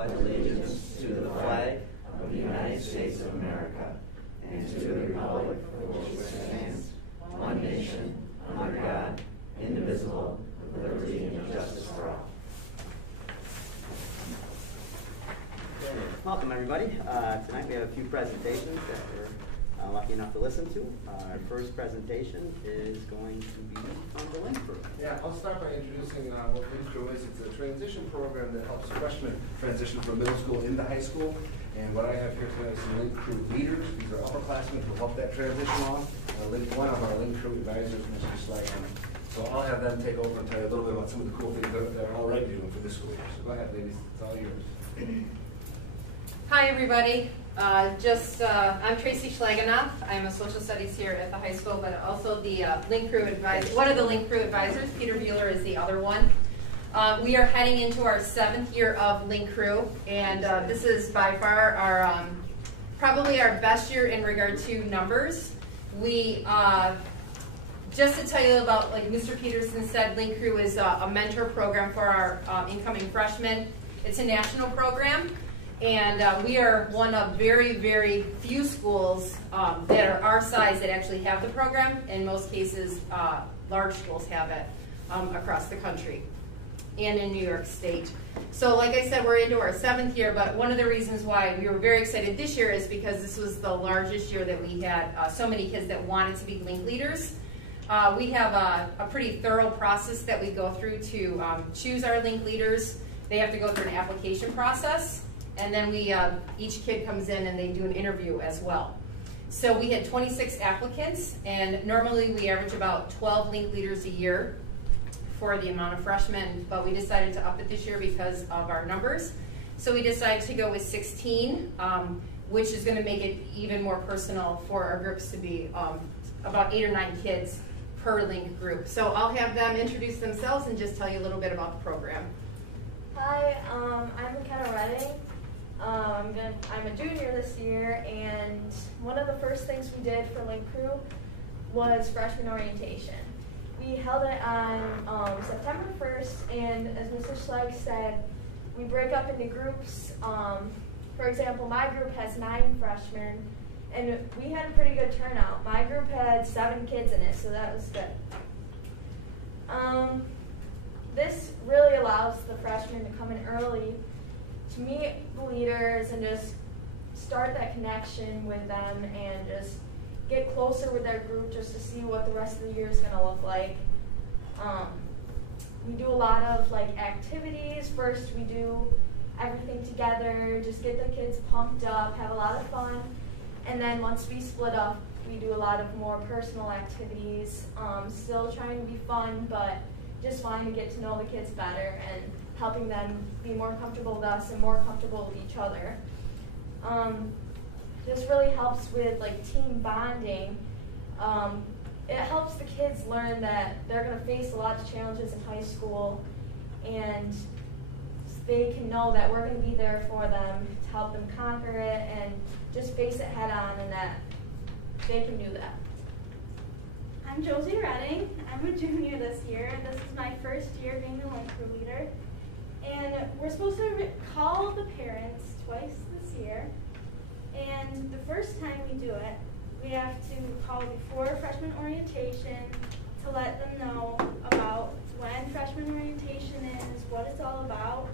pledge allegiance to the flag of the United States of America and to the republic for which it stands, one nation, under God, indivisible, with liberty and justice for all. Welcome, everybody. Tonight we have a few presentations that we're lucky enough to listen to. Our first presentation is going to be from the Link Crew. Yeah, I'll start by introducing what Link Crew is. It's a transition program that helps freshmen transition from middle school into high school. And what I have here tonight is some Link Crew leaders. These are upperclassmen who help that transition along. One of our Link Crew advisors, Mr. Slagan. So I'll have them take over and tell you a little bit about some of the cool things that they're already doing for this school year. So go ahead, ladies. It's all yours. Hi, everybody. I'm Tracy Schlagenoff. I'm a social studies here at the high school, but also the Link Crew advisor. One of the Link Crew advisors. Peter Bueller is the other one. We are heading into our 7th year of Link Crew, and this is by far our probably our best year in regard to numbers. We just to tell you about, like Mr. Peterson said, Link Crew is a mentor program for our incoming freshmen. It's a national program. And we are one of very, very few schools that are our size that actually have the program. In most cases, large schools have it across the country and in New York State. So like I said, we're into our 7th year, but one of the reasons why we were very excited this year is because this was the largest year that we had so many kids that wanted to be Link leaders. We have a pretty thorough process that we go through to choose our Link leaders. They have to go through an application process. And then each kid comes in and they do an interview as well. So we had 26 applicants, and normally we average about 12 Link leaders a year for the amount of freshmen, but we decided to up it this year because of our numbers. So we decided to go with 16, which is going to make it even more personal for our groups to be about 8 or 9 kids per Link group. So I'll have them introduce themselves and just tell you a little bit about the program. Hi, I'm McKenna Redding. I'm a junior this year, and one of the first things we did for Link Crew was freshman orientation. We held it on September 1st, and as Mr. Schlegg said, we break up into groups. For example, my group has 9 freshmen, and we had a pretty good turnout. My group had 7 kids in it, so that was good. This really allows the freshmen to come in early to meet the leaders and just start that connection with them and just get closer with their group just to see what the rest of the year is going to look like. We do a lot of activities. First we do everything together, just get the kids pumped up, have a lot of fun, and then once we split up, we do a lot of more personal activities, still trying to be fun, but just wanting to get to know the kids better and helping them be more comfortable with us and more comfortable with each other. This really helps with team bonding. It helps the kids learn that they're going to face a lot of challenges in high school, and they can know that we're going to be there for them to help them conquer it and just face it head on, and that they can do that. I'm Josie Redding. I'm a junior this year. This is my first year being a Link Crew leader. And we're supposed to call the parents twice this year. And the first time we do it, we have to call before freshman orientation to let them know about when freshman orientation is, what it's all about.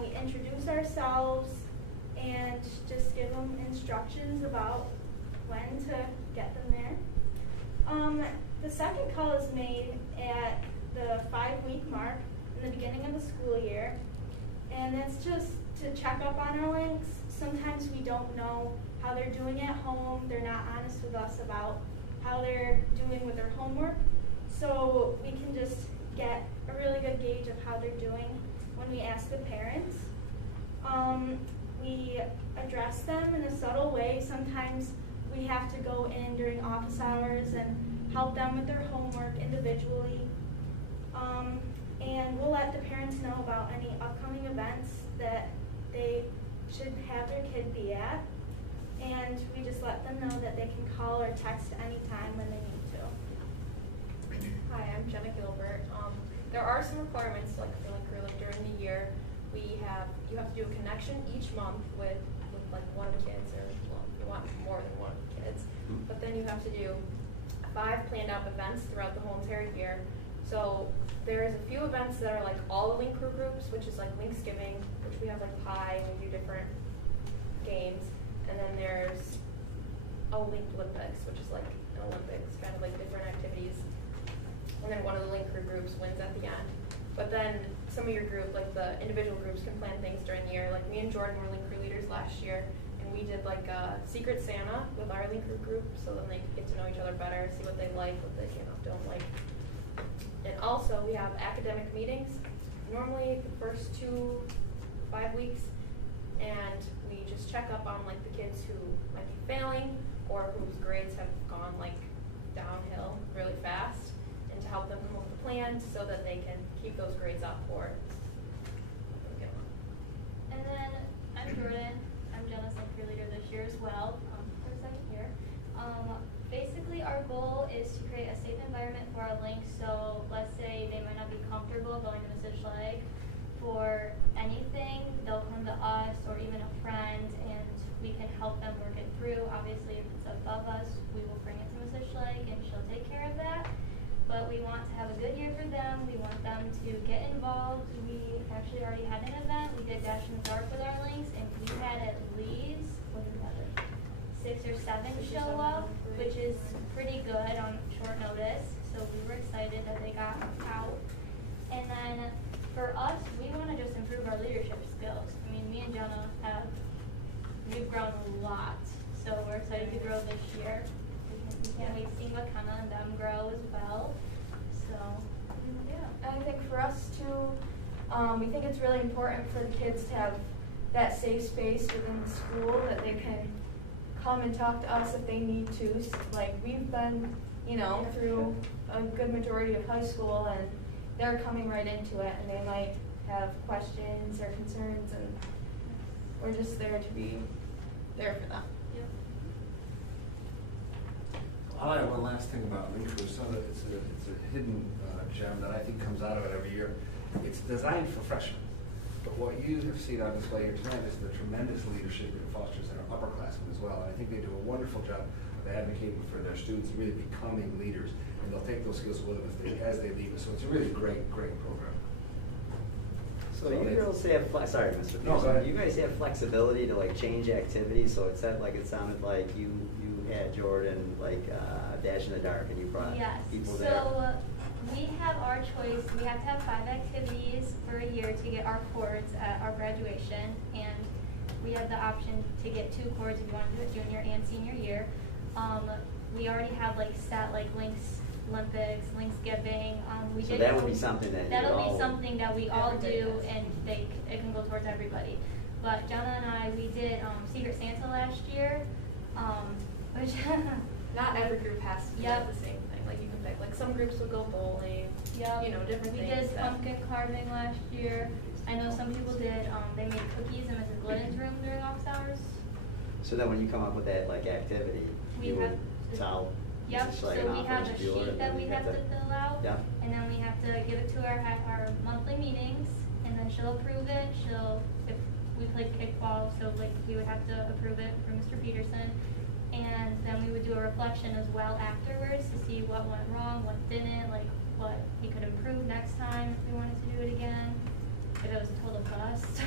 We introduce ourselves and just give them instructions about when to get them there. The second call is made at the 5-week mark in the beginning of the school year, and it's just to check up on our links. Sometimes we don't know how they're doing at home. They're not honest with us about how they're doing with their homework, so we can just get a really good gauge of how they're doing when we ask the parents. We address them in a subtle way. Sometimes we have to go in during office hours and help them with their homework individually. And we'll let the parents know about any upcoming events that they should have their kid be at. And we just let them know that they can call or text anytime when they need to. Hi, I'm Jenna Gilbert. There are some requirements for Link Crew during the year. you have to do a connection each month with like one of the kids, or well, you want more than one of the kids. But then you have to do 5 planned out events throughout the whole entire year. So there's a few events that are like all the Link Crew groups, which is like Thanksgiving, which we have like pie and we do different games. And then there's a Link Olympics, which is like an Olympics, kind of like different activities. And then one of the Link Crew groups wins at the end. But then some of your group, like the individual groups, can plan things during the year. Like me and Jordan were Link Crew leaders last year, and we did like a Secret Santa with our Link Crew group, so then they get to know each other better, see what they like, what they don't like. And also we have academic meetings, normally the first 5 weeks, and we just check up on like the kids who might be failing or whose grades have gone like downhill really fast, and to help them come up with a plan so that they can keep those grades up or And then I'm Jordan. I'm Jenna's Link Crew leader this year as well, for the second year. Basically, our goal is to create a safe environment for our links. So let's say they might not be comfortable going to Mrs. Schlegg for anything, they'll come to us or even a friend, and we can help them work it through. Obviously, if it's above us, we will bring it to Mrs. Schlegg and she'll take care of that. But we want to have a good year for them. We want them to get involved. We actually already had an event. We did Dash in the Dark with our links, and we had at least, 6 or 7 show up, which is pretty good on short notice. So we were excited that they got out. And then for us, we want to just improve our leadership skills. I mean, me and Jenna we've grown a lot. So we're excited to grow this year. We can't wait to see McKenna and them grow as well. So, yeah. And I think for us too, we think it's really important for the kids to have that safe space within the school that they can come and talk to us if they need to. Like we've been, through a good majority of high school, and they're coming right into it, and they might have questions or concerns, and we're just there to be there for them. I'll add one last thing about Link Crew. It's a hidden gem that I think comes out of it every year. It's designed for freshmen. But what you have seen on display here tonight is the tremendous leadership it fosters in our upperclassmen as well. And I think they do a wonderful job of advocating for their students really becoming leaders. And they'll take those skills with them as they leave us. So it's a really great program. So you girls have sorry, Mr. No, go ahead. You guys have flexibility to like change activities. So it sounded like you had Jordan like Dash in the Dark, and you brought people there. So we have our choice. We have to have 5 activities for a year to get our cords at our graduation, and we have the option to get 2 cords if you want to do it junior and senior year. We already have like set like Links Olympics, Linksgiving. So that would be something that that'll be something that we all do, and it can go towards everybody. But Jenna and I, we did Secret Santa last year, which Not every group has to do the same thing. Like you can pick. Like some groups will go bowling. Different things. We did pumpkin carving last year. I know some people did. They made cookies in Mrs. Glidden's room during office hours. So then when you come up with that like activity, We you have would tell Yep, Mrs. so Schlegel we and have a First Bueller, sheet and that then we you have to fill out, Yeah. and then we have to give it to her at our monthly meetings, and then she'll approve it. If we played kickball, so like we would have to approve it for Mr. Peterson, and then we would do a reflection as well afterwards to see what went wrong, what didn't, like what he could improve next time if we wanted to do it again, if it was a total bust.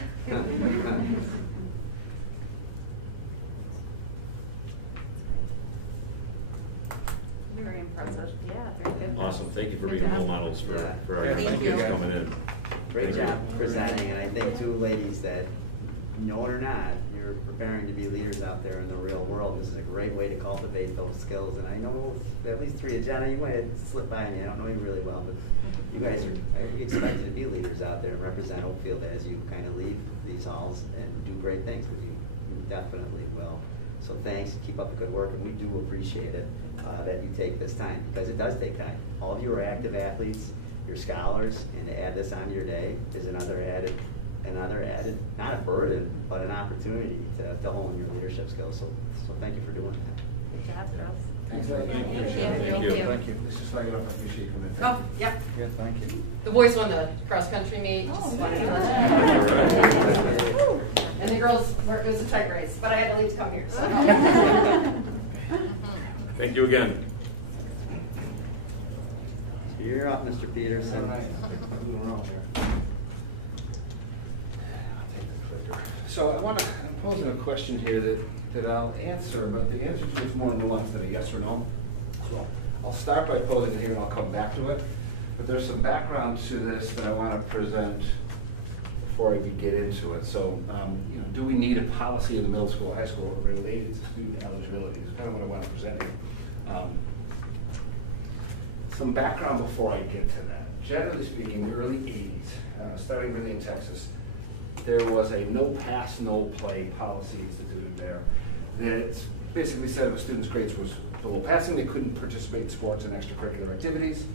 Very impressive. Yeah, very good. Awesome, thank you for Good being job. role models for our Yeah, young thank you, kids guys. coming in. Great Thank job you. presenting, and I think too, ladies, that know it or not, you're preparing to be leaders out there in the real world. This is a great way to cultivate those skills, and I know at least 3 of Jenna, you might have slipped by me, I don't know you really well, but you guys are expected to be leaders out there and represent Oakfield as you kind of leave these halls and do great things, because you definitely will. So thanks, keep up the good work, and we do appreciate it that you take this time, because it does take time. All of you are active athletes, you're scholars, and to add this onto your day is another added, not a burden, but an opportunity to hone your leadership skills. So thank you for doing that. Good job, girls. Thanks. Thank you. Thank you. This is like I appreciate you coming in. Oh, yep. Yeah, thank you. The boys won the cross-country meet. Just wanted to let you know. And the girls, it was a tight race, but I had to leave to come here. So. Thank you again. You're up, Mr. Peterson. All right. I'm moving around here. I'll take the clicker. So I'm posing a question here that I'll answer, but the answer to is more nuanced than a yes or no. So I'll start by posing it here and I'll come back to it. But there's some background to this that I want to present before I get into it. So, do we need a policy in the middle school, high school, related to student eligibility? Is kind of what I want to present here. Some background before I get to that. Generally speaking, in the early 80s, starting really in Texas, there was a no pass, no play policy instituted there. That basically said if a student's grades was below passing, they couldn't participate in sports and extracurricular activities.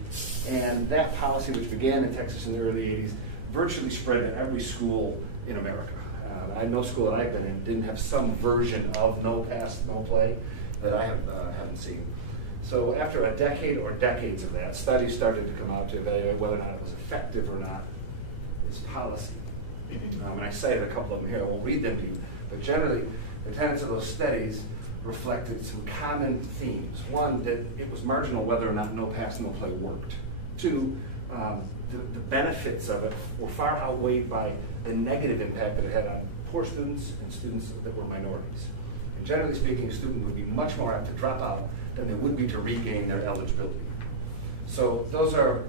And that policy, which began in Texas in the early 80s, virtually spread to every school in America. I know school that I've been in didn't have some version of no pass, no play that I haven't seen. So after a decade or decades of that, studies started to come out to evaluate whether or not it was effective or not, this policy. And I cited a couple of them here. I won't read them to you, but generally, the tenets of those studies reflected some common themes. One, that it was marginal whether or not no pass, no play worked. Two, the benefits of it were far outweighed by the negative impact that it had on poor students and students that were minorities. And generally speaking, a student would be much more apt to drop out than they would be to regain their eligibility. So those are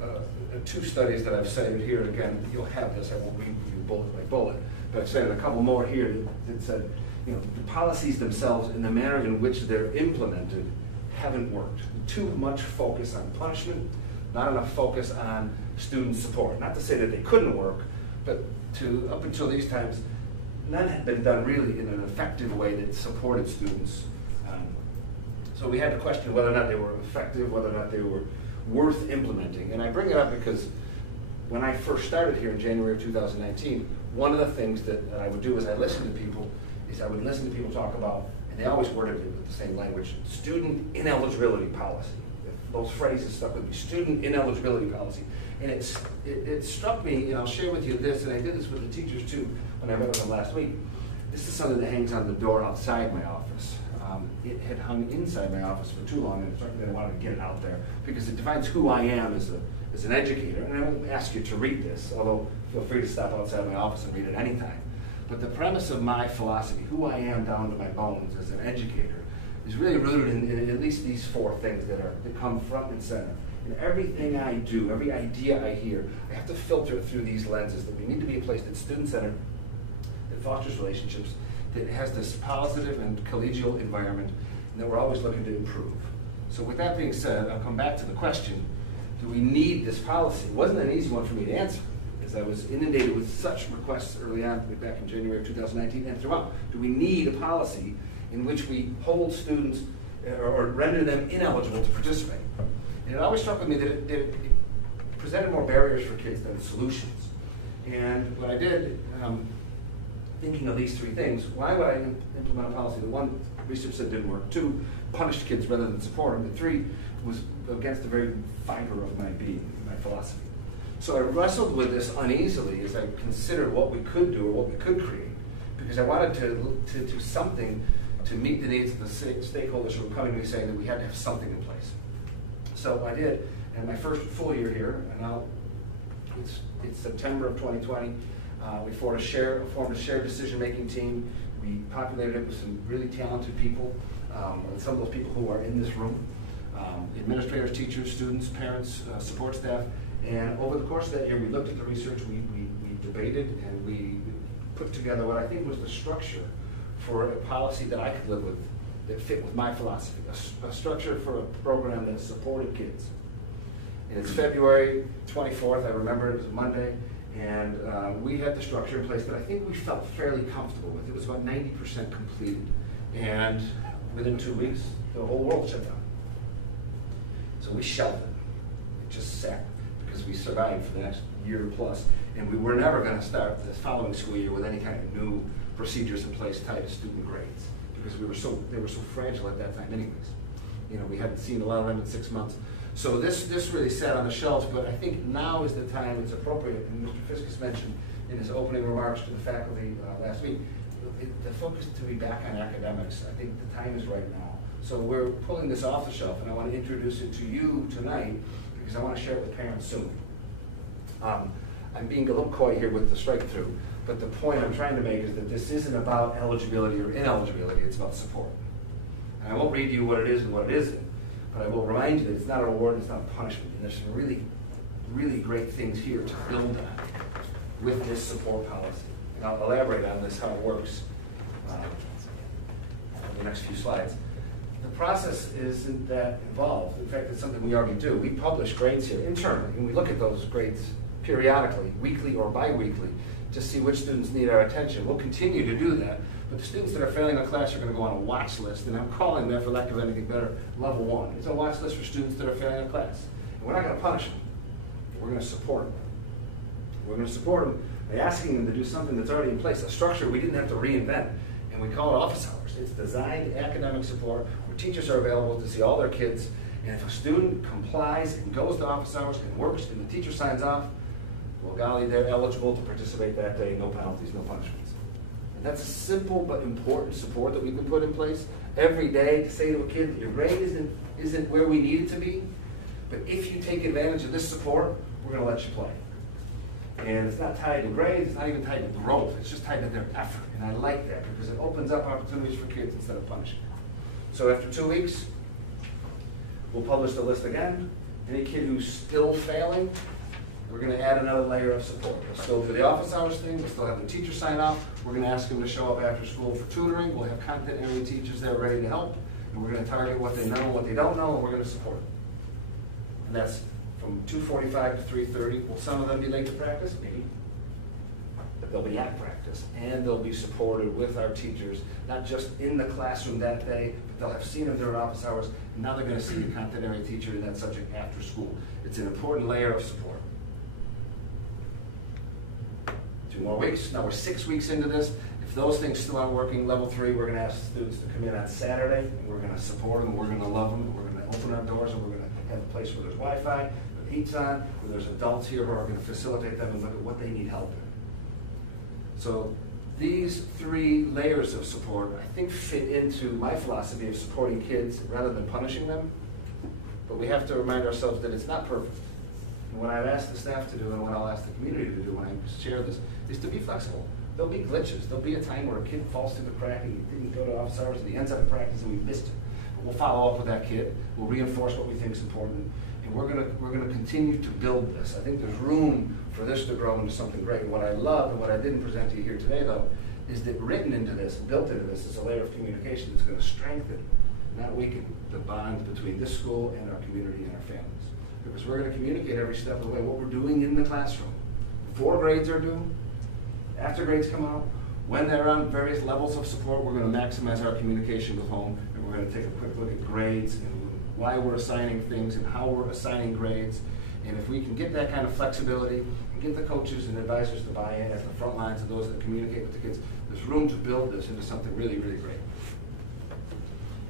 two studies that I've cited here. Again, you'll have this. I won't read you bullet by bullet, but I've cited a couple more here that said, the policies themselves and the manner in which they're implemented haven't worked. Too much focus on punishment, not enough focus on student support. Not to say that they couldn't work, but up until these times, none had been done really in an effective way that supported students. So we had to question whether or not they were effective, whether or not they were worth implementing. And I bring it up because when I first started here in January of 2019, one of the things that I would do is I would listen to people talk about, and they always worded it with the same language, student ineligibility policy. Those phrases stuck with me, student ineligibility policy. And it struck me, and I'll share with you this, and I did this with the teachers too when I met with them last week. This is something that hangs on the door outside my office. It had hung inside my office for too long, and it struck me that I wanted to get it out there because it defines who I am as an educator. And I won't ask you to read this, although feel free to stop outside my office and read it anytime. But the premise of my philosophy, who I am down to my bones as an educator, is really rooted in at least these four things that come front and center. In everything I do, every idea I hear, I have to filter it through these lenses, that we need to be a place that's student-centered, that fosters relationships, that has this positive and collegial environment, and that we're always looking to improve. So with that being said, I'll come back to the question, do we need this policy? It wasn't an easy one for me to answer, as I was inundated with such requests early on, back in January of 2019 and throughout. Do we need a policy in which we hold students or render them ineligible to participate? And it always struck with me that it presented more barriers for kids than solutions. And what I did, thinking of these three things, why would I implement a policy that, one, research said didn't work, two, punished kids rather than support them, and three, was against the very fiber of my being, my philosophy. So I wrestled with this uneasily as I considered what we could do or what we could create, because I wanted to do something to meet the needs of the stakeholders who were coming to me saying that we had to have something in place. So I did, and my first full year here, and now it's September of 2020, we formed a shared decision-making team. We populated it with some really talented people, and some of those people who are in this room, administrators, teachers, students, parents, support staff. And over the course of that year, we looked at the research, we debated, and we put together what I think was the structure for a policy that I could live with, that fit with my philosophy, a structure for a program that supported kids. And it's February 24th, I remember it was a Monday, and we had the structure in place that I think we felt fairly comfortable with. It was about 90% completed. And within 2 weeks, the whole world shut down. So we shelved it. It just sat because we survived for the next year plus. And we were never going to start the following school year with any kind of new procedures in place tied to student grades, because they were so fragile at that time anyways. You know, we haven't seen a lot of them in 6 months. So this really sat on the shelves, but I think now is the time it's appropriate, and Mr. Fiskus mentioned in his opening remarks to the faculty last week, the focus to be back on academics. I think the time is right now. So we're pulling this off the shelf, and I want to introduce it to you tonight because I want to share it with parents soon. I'm being a little coy here with the strike through, but the point I'm trying to make is that this isn't about eligibility or ineligibility, it's about support. And I won't read you what it is and what it isn't, but I will remind you that it's not an award, it's not a punishment, and there's some really, really great things here to build on with this support policy. And I'll elaborate on this, how it works, in the next few slides. The process isn't that involved. In fact, it's something we already do. We publish grades here internally, and we look at those grades periodically, weekly or bi-weekly, to see which students need our attention. We'll continue to do that, but the students that are failing a class are going to go on a watch list, and I'm calling that, for lack of anything better, level 1. It's a watch list for students that are failing a class. And we're not going to punish them. We're going to support them. We're going to support them by asking them to do something that's already in place, a structure we didn't have to reinvent, and we call it office hours. It's designed academic support where teachers are available to see all their kids, and if a student complies and goes to office hours and works and the teacher signs off, well, golly, they're eligible to participate that day, no penalties, no punishments. And that's a simple but important support that we can put in place every day to say to a kid that your grade isn't where we need it to be, but if you take advantage of this support, we're going to let you play. And it's not tied to grades, it's not even tied to growth, it's just tied to their effort. And I like that because it opens up opportunities for kids instead of punishing. So after 2 weeks, we'll publish the list again. Any kid who's still failing, we're going to add another layer of support. We'll still do the office hours thing, we'll still have the teacher sign off. We're going to ask them to show up after school for tutoring. We'll have content area teachers there ready to help. And we're going to target what they know, what they don't know, and we're going to support them. And that's from 2:45 to 3:30. Will some of them be late to practice? Maybe. But they'll be at practice, and they'll be supported with our teachers, not just in the classroom that day, but they'll have seen them during office hours, and now they're going to see the content area teacher in that subject after school. It's an important layer of support. 2 more weeks. Now we're 6 weeks into this. If those things still aren't working, level 3, we're going to ask students to come in on Saturday, and we're going to support them, we're going to love them, we're going to open our doors, and we're going to have a place where there's Wi-Fi, with heat's on, where there's adults here who are going to facilitate them and look at what they need help in. So these 3 layers of support, I think, fit into my philosophy of supporting kids rather than punishing them. But we have to remind ourselves that it's not perfect. And what I've asked the staff to do, and what I'll ask the community to do when I share this, is to be flexible. There'll be glitches. There'll be a time where a kid falls through the crack and he didn't go to office hours and he ends up in practice and we missed him. But we'll follow up with that kid. We'll reinforce what we think is important. And we're gonna continue to build this. I think there's room for this to grow into something great. And what I love, and what I didn't present to you here today, though, is that written into this, built into this, is a layer of communication that's going to strengthen, not weaken, the bond between this school and our community and our families. Because we're going to communicate every step of the way what we're doing in the classroom. Before grades are due, after grades come out, when they're on various levels of support, we're going to maximize our communication with home, and we're going to take a quick look at grades and why we're assigning things and how we're assigning grades. And if we can get that kind of flexibility and get the coaches and advisors to buy in as the front lines of those that communicate with the kids, there's room to build this into something really, really great.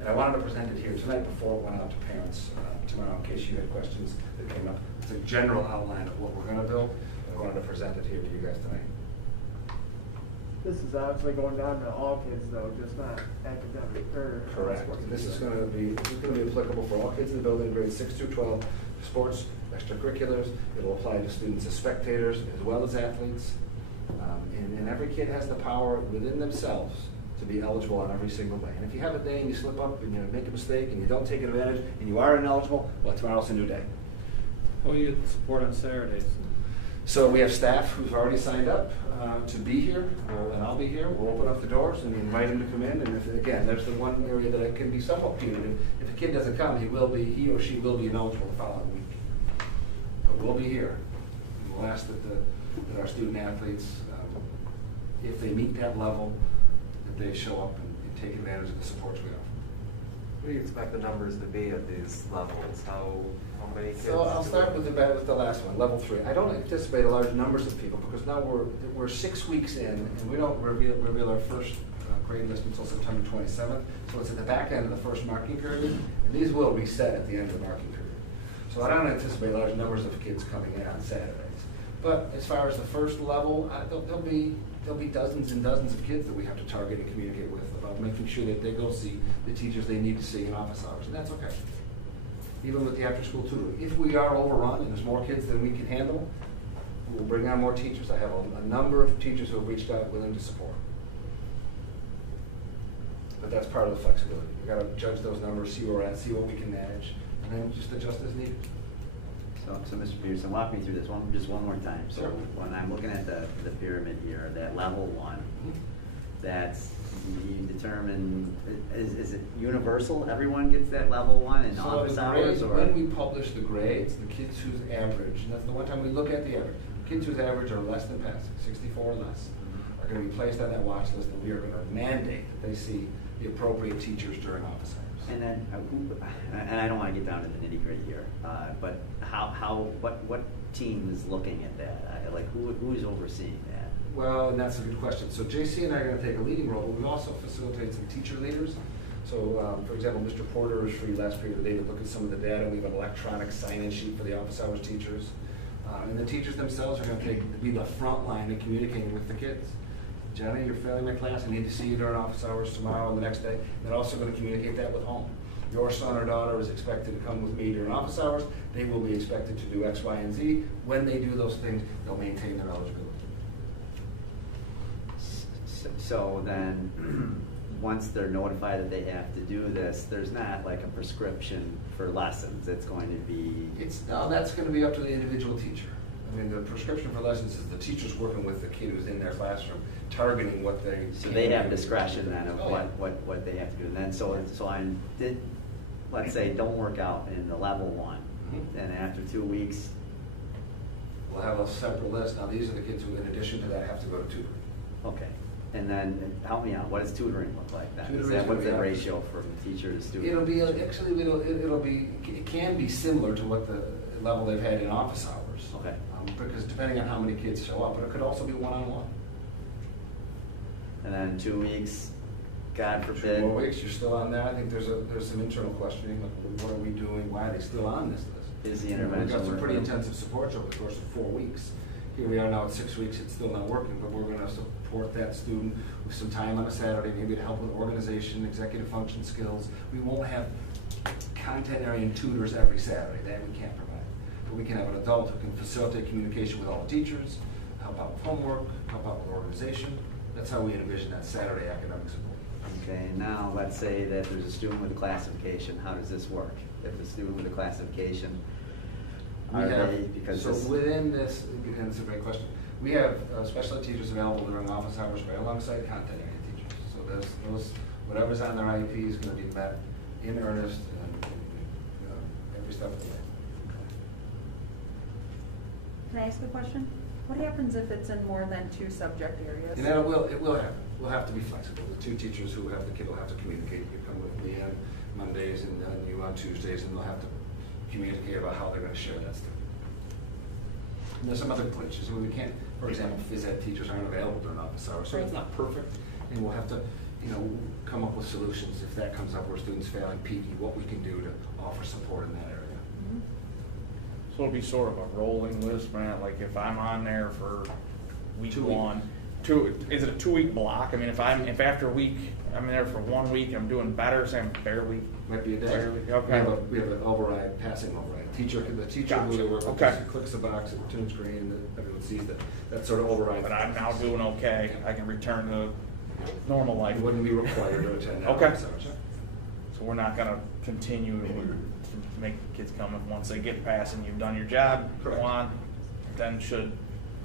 And I wanted to present it here tonight before it went out to parents tomorrow, in case you had questions that came up. It's a general outline of what we're going to build. I wanted to present it here to you guys tonight. This is obviously going down to all kids, though, just not academic. Correct. This is going to be applicable for all kids in the building, grades 6 through 12, sports, extracurriculars. It'll apply to students as spectators as well as athletes. And every kid has the power within themselves to be eligible on every single day. And if you have a day and you slip up and you make a mistake and you don't take advantage and you are ineligible, well, tomorrow's a new day. How will you support on Saturdays? So we have staff who've already signed up to be here, and I'll be here. We'll open up the doors and invite them to come in. And if, again, there's the one area that it can be somewhat punitive. If a kid doesn't come, he or she will be ineligible the following week. But we'll be here. And we'll ask that our student athletes, if they meet that level, that they show up and take advantage of the supports we offer. What do you expect the numbers to be at these levels? How many kids? So I'll start with the last one, level 3. I don't anticipate a large numbers of people because now we're 6 weeks in and we don't reveal our first grade list until September 27th. So it's at the back end of the first marking period. And These will reset at the end of the marking period. So I don't anticipate large numbers of kids coming in on Saturdays. But as far as the first level, there'll be dozens and dozens of kids that we have to target and communicate with about making sure that they go see the teachers they need to see in office hours, and that's okay. Even with the after-school tutoring. If we are overrun and there's more kids than we can handle, we'll bring on more teachers. I have a number of teachers who have reached out willing to support. But that's part of the flexibility. We've got to judge those numbers, see where we're at, see what we can manage, and then just adjust as needed. So Mr. Peterson, walk me through this just one more time. So Sure. when I'm looking at the pyramid here, that level one, that's, you determine, is it universal? Everyone gets that level one in office hours? Or? When we publish the grades, the kids whose average, and that's the one time we look at the average, kids whose average are less than passing, 64 or less, are going to be placed on that watch list, and we are going to mandate that they see the appropriate teachers during office hours. And then, and I don't want to get down to the nitty gritty here, but what team is looking at that? Like who's overseeing that? Well, and that's a good question. So JC and I are going to take a leading role, but we also facilitate some teacher leaders. So, for example, Mr. Porter was free last period of the day to look at some of the data. We have an electronic sign-in sheet for the office hours teachers. And the teachers themselves are going to be the front line in communicating with the kids. Johnny, you're failing my class. I need to see you during office hours tomorrow and the next day. They're also going to communicate that with home. Your son or daughter is expected to come with me during office hours. They will be expected to do X, Y, and Z. When they do those things, they'll maintain their eligibility. So then, once they're notified that they have to do this, there's not like a prescription for lessons. It's going to be... No, that's going to be up to the individual teacher. I mean, the prescription for lessons is the teacher's working with the kid who's in their classroom, targeting what they... So they have discretion then of what they have to do. And then, so let's say don't work out in the level one, and after 2 weeks... We'll have a separate list. Now, these are the kids who, in addition to that, have to go to tutoring. Okay. And then, help me out, what does tutoring look like then? What's the ratio from teacher to student? It'll be, actually, it can be similar to what the level they've had in office hours. Okay. Because depending on how many kids show up, but it could also be one-on-one. And then 2 weeks, God forbid. 2 more weeks, you're still on there. I think there's some internal questioning, like what are we doing? Why are they still on this list? Is the intervention? We've got some pretty intensive support over the course of 4 weeks. Here we are now at 6 weeks, it's still not working, but we're going to support that student with some time on a Saturday, maybe to help with organization, executive function skills. We won't have content-oriented tutors every Saturday, that we can't provide. But we can have an adult who can facilitate communication with all the teachers, help out with homework, help out with organization. That's how we envision that Saturday academic support. Okay, now let's say that there's a student with a classification. How does this work? If a student with a classification, within this, and it's a great question, we have special ed teachers available during office hours right alongside content area teachers. So those whatever's on their IEP is going to be met in earnest and every step of the way. Can I ask a question? What happens if it's in more than 2 subject areas? And it will happen. We'll have to be flexible. The 2 teachers who have the kid will have to communicate. You come with me on Mondays and then you on Tuesdays, and they'll have to communicate about how they're going to share that stuff. And there's some other glitches where we can't, for example, phys ed teachers aren't available during office hours, so it's not perfect, and we'll have to, come up with solutions if that comes up where students failing PE, what we can do to offer support in that area. So it'll be sort of a rolling list, man. Like if I'm on there for week 2 1, is it a 2-week block? I mean, if after a week I'm there for 1 week, I'm doing better, say I'm barely. Might be a day. Barely, okay. We have an override, passing override. The teacher Gotcha. who they work with Okay. just clicks the box, it turns green, and everyone sees that sort of override. But I'm now doing okay. I can return to normal life. You wouldn't be required to attend that. Okay. office hours. So we're not going to continue to make kids come if once they get past and you've done your job, Correct. go on. Then should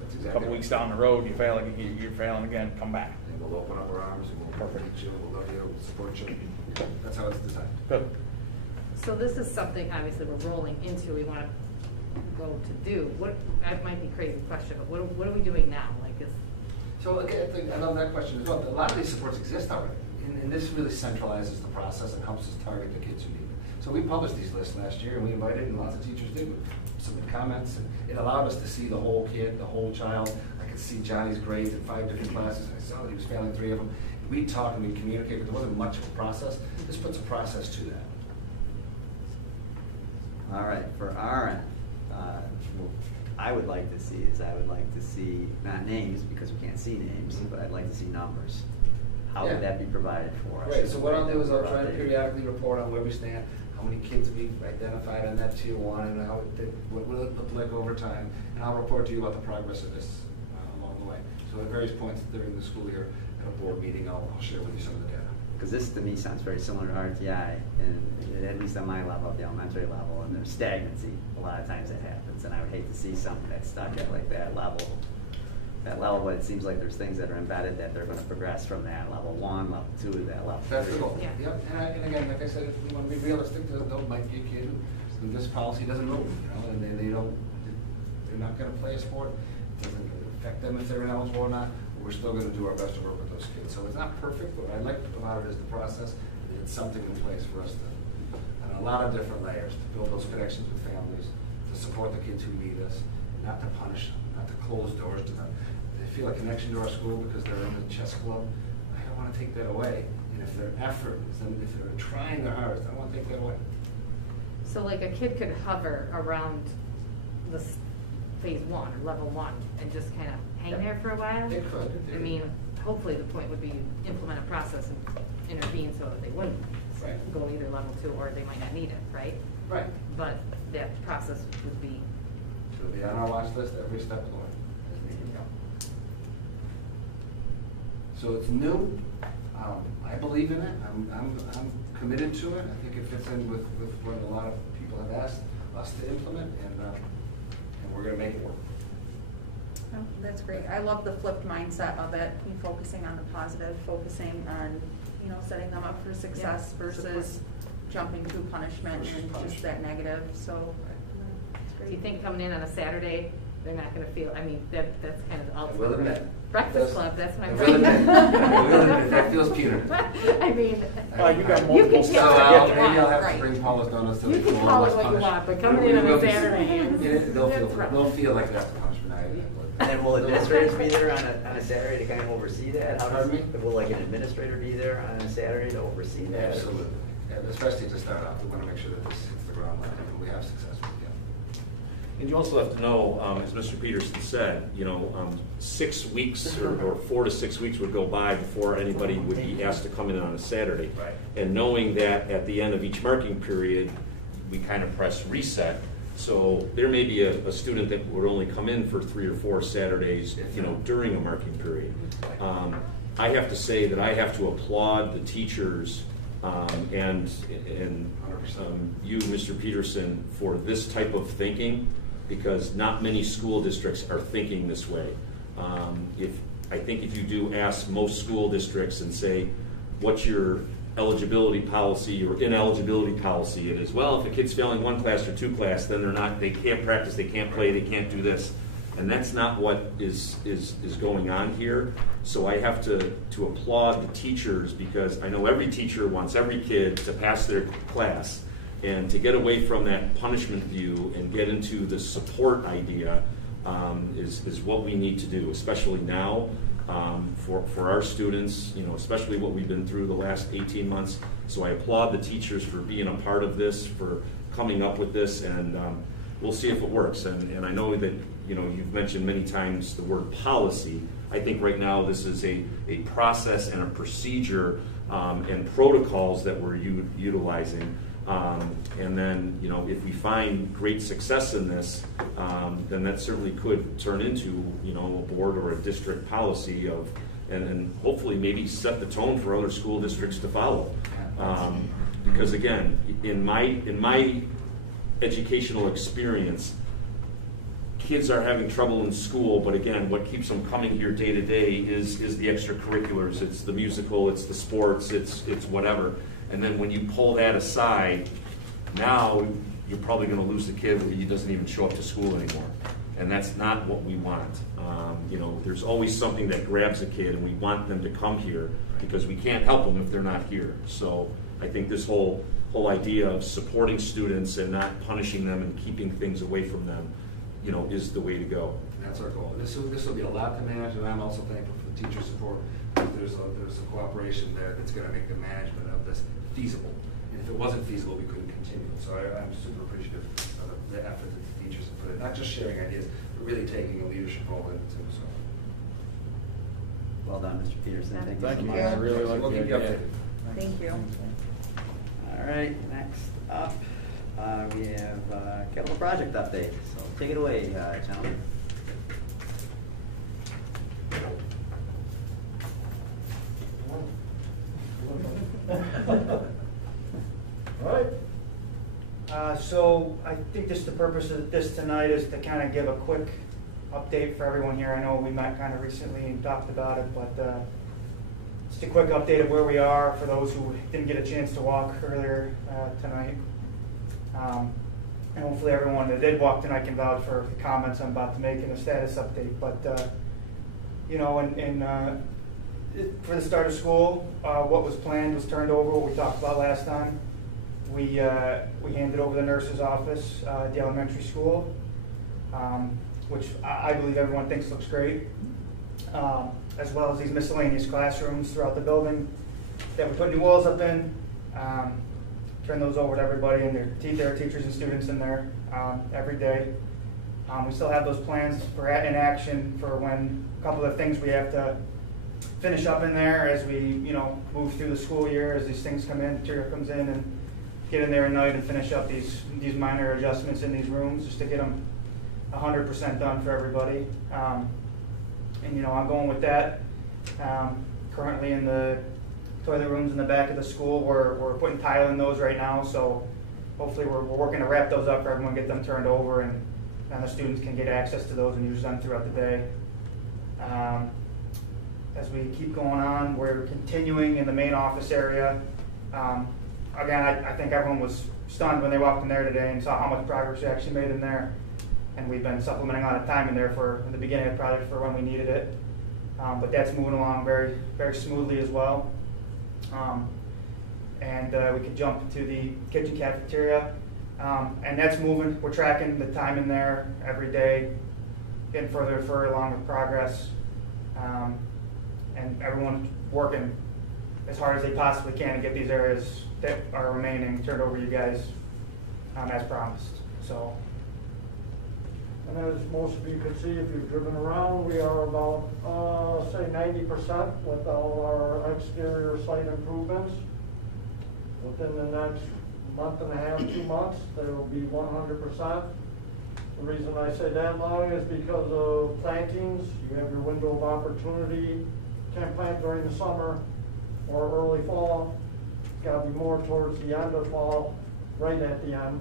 That's a exactly couple right. weeks down the road you fail again, you're failing again, come back. And we'll open up our arms and we'll Perfect. teach you, we'll love you, we'll support you. That's how it's designed. Good. So this is something obviously we're rolling into, we want to go to do. That might be a crazy question, but what are we doing now? So again, I love that question as well. A lot of these supports exist already, and this really centralizes the process and helps us target the kids who need it. So we published these lists last year, and we invited, and lots of teachers did, submit comments, and it allowed us to see the whole kid, the whole child. I could see Johnny's grades in 5 different classes. I saw that he was failing 3 of them. We talked and we communicated, but there wasn't much of a process. This puts a process to that. All right, for our end, what I would like to see not names because we can't see names, but I'd like to see numbers. How Yeah. would that be provided for us? Right, so what I'll do is I'll try to Updated. periodically report on where we stand, how many kids we've identified on that tier 1, and what will it look like over time, and I'll report to you about the progress of this along the way. So at various points during the school year, at a board meeting, I'll share with you some of the data. Because this to me sounds very similar to RTI, and at least on my level, at the elementary level, and there's stagnancy. A lot of times that happens, and I would hate to see something that's stuck at like that level. But it seems like there's things that are embedded that they're going to progress from that level 1, level 2 to that level 3. That's the goal. Yeah. Yep. And again, like I said, if we want to be realistic, there might be a kid who this policy doesn't move, and they're not going to play a sport. It doesn't affect them if they're ineligible or not. But we're still going to do our best to work with those kids. So it's not perfect, but what I like about it is the process. It's something in place for us to, on a lot of different layers, to build those connections with families, to support the kids who need us, not to punish them, not to close doors to them. They feel a connection to our school because they're in the chess club. I don't want to take that away. And if their effort, if they're trying their hardest, I don't want to take that away. So like a kid could hover around this phase 1 or level 1 and just kind of hang there for a while? They could. I mean, hopefully the point would be implement a process and intervene so that they wouldn't Right. go either level 2 or they might not need it, right? Right. But that process would be. Should be on our watch list every step of the way. So it's new. I believe in it. I'm committed to it. I think it fits in with what a lot of people have asked us to implement, and we're going to make it work. Oh, that's great. I love the flipped mindset of it, focusing on the positive, focusing on, setting them up for success versus jumping to punishment and just that negative. So, it's Do great. you think coming in on a Saturday, they're not going to feel? I mean, that's kind of the I ultimate. will admit. Breakfast club. That's what I'm I will admit. I will admit. That feels punitive. I mean, You got You multiple can So tell steps to it get maybe there. I'll have Right. to bring Paula's donuts to You the can school. call it less what you punish. want, but coming in on a Saturday is- They'll that's rough. feel like that's a punishment. And then will administrators be there on a Saturday to kind of oversee that? Pardon me? Will like an administrator be there on a Saturday to oversee that? Absolutely. And especially to start off, we want to make sure that this hits the ground running and we have success with it. And you also have to know, as Mr. Peterson said, 6 weeks or 4 to 6 weeks would go by before anybody would be asked to come in on a Saturday. Right. And knowing that at the end of each marking period, we kind of press reset. So there may be a student that would only come in for 3 or 4 Saturdays, during a marking period. I have to say that I have to applaud the teachers and you, Mr. Peterson, for this type of thinking, because not many school districts are thinking this way. I think if you do ask most school districts and say, what's your eligibility policy or ineligibility policy, it is, well, if a kid's failing 1 class or 2 class, then they can't practice, they can't play, they can't do this. And that's not what is going on here. So I have to applaud the teachers, because I know every teacher wants every kid to pass their class, and to get away from that punishment view and get into the support idea is what we need to do, especially now for our students, especially what we've been through the last 18 months. So I applaud the teachers for being a part of this, for coming up with this, and we'll see if it works. And I know that you've mentioned many times the word policy. I think right now this is a process and a procedure and protocols that we're utilizing. And then, if we find great success in this, then that certainly could turn into, a board or a district policy and hopefully maybe set the tone for other school districts to follow. Because again, in my educational experience, kids are having trouble in school, but again, what keeps them coming here day to day is the extracurriculars. It's the musical, it's the sports, it's whatever. And then when you pull that aside, now you're probably going to lose the kid where he doesn't even show up to school anymore. And that's not what we want. There's always something that grabs a kid, and we want them to come here because we can't help them if they're not here. So I think this whole idea of supporting students and not punishing them and keeping things away from them, is the way to go. That's our goal. This will be a lot to manage, and I'm also thankful for the teacher support. There's a cooperation there that's going to make the management of this feasible. And if it wasn't feasible, we couldn't continuing. So I'm super appreciative of the effort that the teachers have put in, not just sharing ideas, but really taking a leadership role in it too. So. Well done, Mr. Peterson. Thank you so Thank you. much. I really like We'll the keep you idea. updated. Thank you. All right, next up, we have capital project update. So take it away, gentlemen. All right. So I think just the purpose of this tonight is to kind of give a quick update for everyone here. I know we met kind of recently and talked about it, but just a quick update of where we are for those who didn't get a chance to walk earlier tonight. And hopefully everyone that did walk tonight can vouch for the comments I'm about to make in the status update. But, you know, for the start of school, what was planned was turned over, what we talked about last time. We handed over the nurse's office at the elementary school, which I believe everyone thinks looks great, as well as these miscellaneous classrooms throughout the building that we put new walls up in. Turn those over to everybody, and there are teachers and students in there every day. We still have those plans in action for when a couple of things we have to finish up in there as we, you know, move through the school year, as these things come in, material comes in, and get in there at night and finish up these minor adjustments in these rooms just to get them 100% done for everybody. And you know, I'm going with that. Currently in the toilet rooms in the back of the school, we're putting tile in those right now, so hopefully we're working to wrap those up for everyone, get them turned over, and the students can get access to those and use them throughout the day. As we keep going on, we're continuing in the main office area. Again, I think everyone was stunned when they walked in there today and saw how much progress we actually made in there. And we've been supplementing a lot of time in there in the beginning of the project for when we needed it. But that's moving along very, very smoothly as well. And we could jump to the kitchen cafeteria. And that's moving. We're tracking the time in there every day, getting further and further along with progress. And everyone's working as hard as they possibly can to get these areas that are remaining turned over to you guys as promised. So. And as most of you can see, if you've driven around, we are about, say 90% with all our exterior site improvements. Within the next month and a half, 2 months, they will be 100%. The reason I say that long is because of plantings. You have your window of opportunity. Can't plant during the summer or early fall. It's got to be more towards the end of fall, right at the end.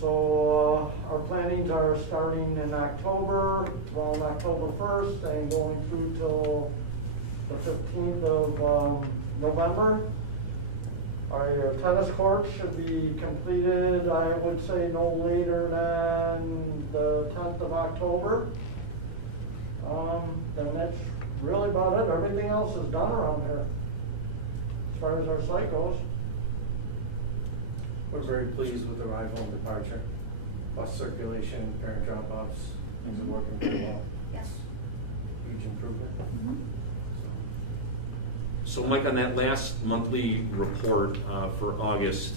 So our plantings are starting in October, around October 1st, and going through till the 15th of November. Our tennis courts should be completed, I would say, no later than the 10th of October. Then that's really about it. Everything else is done around here, as far as our site goes. We're very pleased with arrival and departure. Bus circulation, parent drop-offs, things are working very well. Yes. Huge improvement. So Mike, on that last monthly report for August,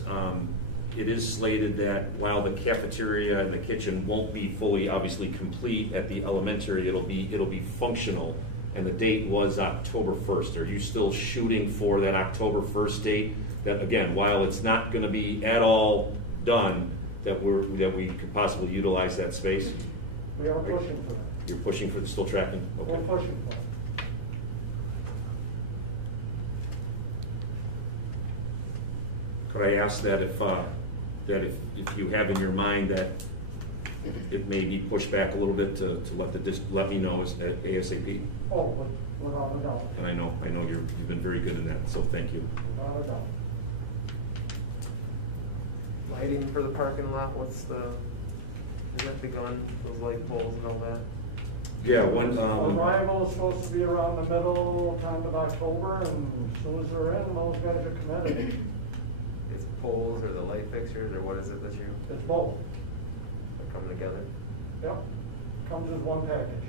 it is slated that while the cafeteria and the kitchen won't be fully, obviously, complete at the elementary, it'll be functional, and the date was October 1st. Are you still shooting for that October 1st date? That, again, while it's not going to be at all done, that we could possibly utilize that space? We are pushing for that. You're pushing for still tracking? Okay. We're pushing for it. Could I ask that if you have in your mind that it may be pushed back a little bit to let me know as ASAP? Oh, without a doubt. And I know you've been very good in that, so thank you. Without a doubt. Lighting for the parking lot, is that begun, those light poles and all that? Yeah, when Arrival is supposed to be around the middle time of October, and as soon as they're in, those guys are committed. It's poles or the light fixtures, or what is it that It's both. are coming together? Yep. Comes as one package.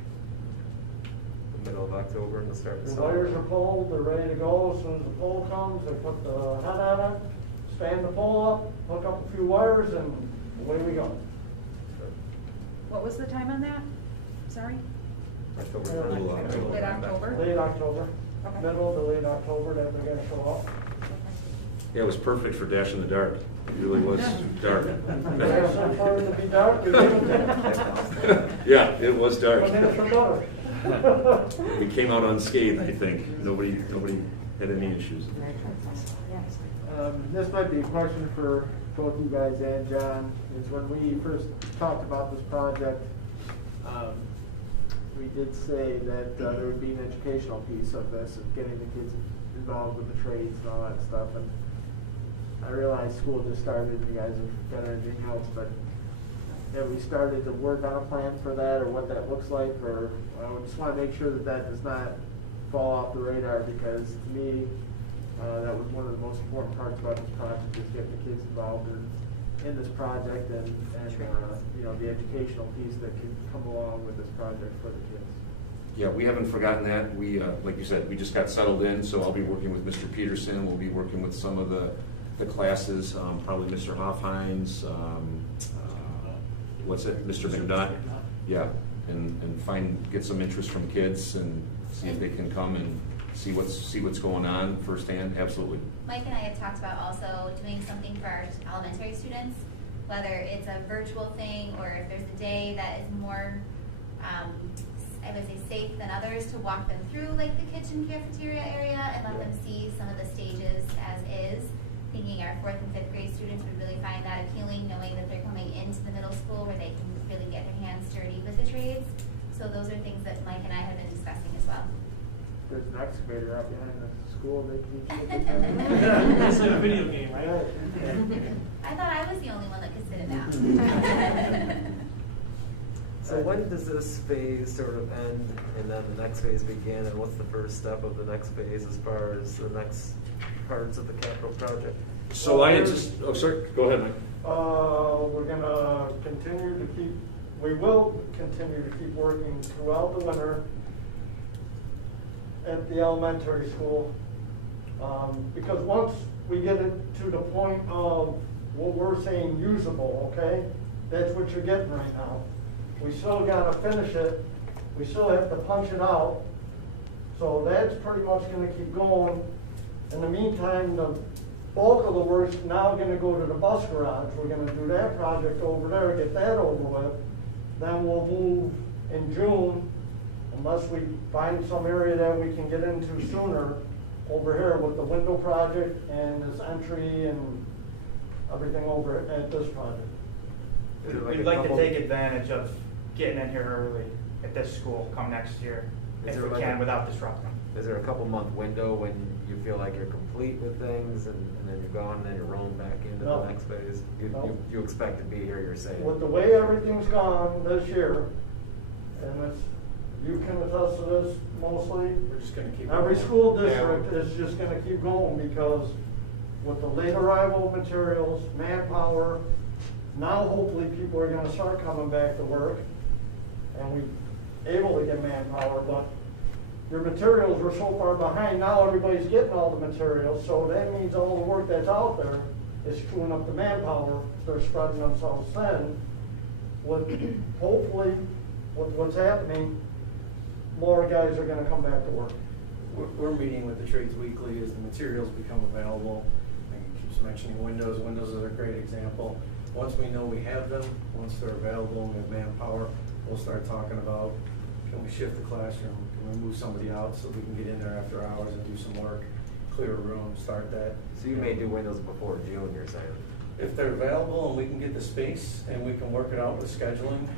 The middle of October and the start of The summer? wires are pulled, they're ready to go. As soon as the pole comes, they put the head on it, span the pole up, hook up a few wires, and away we go. What was the time on that? Sorry? October. Mid October? Late October, Okay. middle to late October, that we're gonna show up. Yeah, it was perfect for Dash in the Dark. It really was dark. Yeah, so far to be dark, we gave it Yeah, it was to dark. 10 minutes for dark. We came out unscathed, I think. Nobody had any issues. This might be a question for both you guys and John. Is when we first talked about this project, we did say that there would be an educational piece of this, of getting the kids involved with the trades and all that stuff. And I realize school just started, and you guys have got everything else, but have we started to work on a plan for that, or what that looks like, or I just want to make sure that that does not fall off the radar, because to me, that was one of the most important parts about this project, is getting the kids involved in this project, and you know, the educational piece that can come along with this project for the kids. Yeah, we haven't forgotten that. We, like you said, we just got settled in, so I'll be working with Mr. Peterson. We'll be working with some of the classes, probably Mr. Hoffheinz, what's it, Mr. McDonough? Yeah, and get some interest from kids and see if they can come and see what's going on firsthand. Absolutely. Mike and I have talked about also doing something for our elementary students, whether it's a virtual thing or if there's a day that is more, I would say, safe than others, to walk them through like the kitchen cafeteria area and let them see some of the stages as is. Thinking our 4th and 5th grade students would really find that appealing, knowing that they're coming into the middle school where they can really get their hands dirty with the trades. So those are things that Mike and I have been discussing as well. There's an excavator out behind the school, they teach it. It's like a video game, right? I thought I was the only one that could sit it down. So when does this phase sort of end, and then the next phase begin, and what's the first step of the next phase as far as the next parts of the capital project? So I had just, oh, sorry, go ahead, Mike. We're gonna we will continue to keep working throughout the winter at the elementary school. Because once we get it to the point of what we're saying usable, okay, that's what you're getting right now. We still gotta finish it, we still have to punch it out, so that's pretty much gonna keep going. In the meantime, the bulk of the work's now gonna go to the bus garage. We're gonna do that project over there, get that over with. Then we'll move in June, unless we find some area that we can get into sooner, over here with the window project and this entry and everything over at this project. We'd like to take advantage of getting in here early at this school come next year, if we can, without disrupting. Is there a couple-month window when you feel like you're complete with things, and then you're gone, and then you're rolling back into the next phase? You expect to be here, you're saying? With the way everything's gone this year, and you can attest to this mostly, We're just gonna keep every going. school district is just gonna keep going, because with the late arrival of materials, manpower, now hopefully people are gonna start coming back to work, and we're able to get manpower, but your materials were so far behind, now everybody's getting all the materials, so that means all the work that's out there is screwing up the manpower. They're spreading themselves thin. Hopefully, with what's happening, more guys are gonna come back to work. We're meeting with the trades weekly as the materials become available. I keeps mentioning windows. Windows is a great example. Once we know we have them, once they're available and we have manpower, we'll start talking about, can we shift the classroom? Can we move somebody out so we can get in there after hours and do some work, clear a room, start that. So you may do windows before June, you're saying? If they're available and we can get the space and we can work it out with scheduling,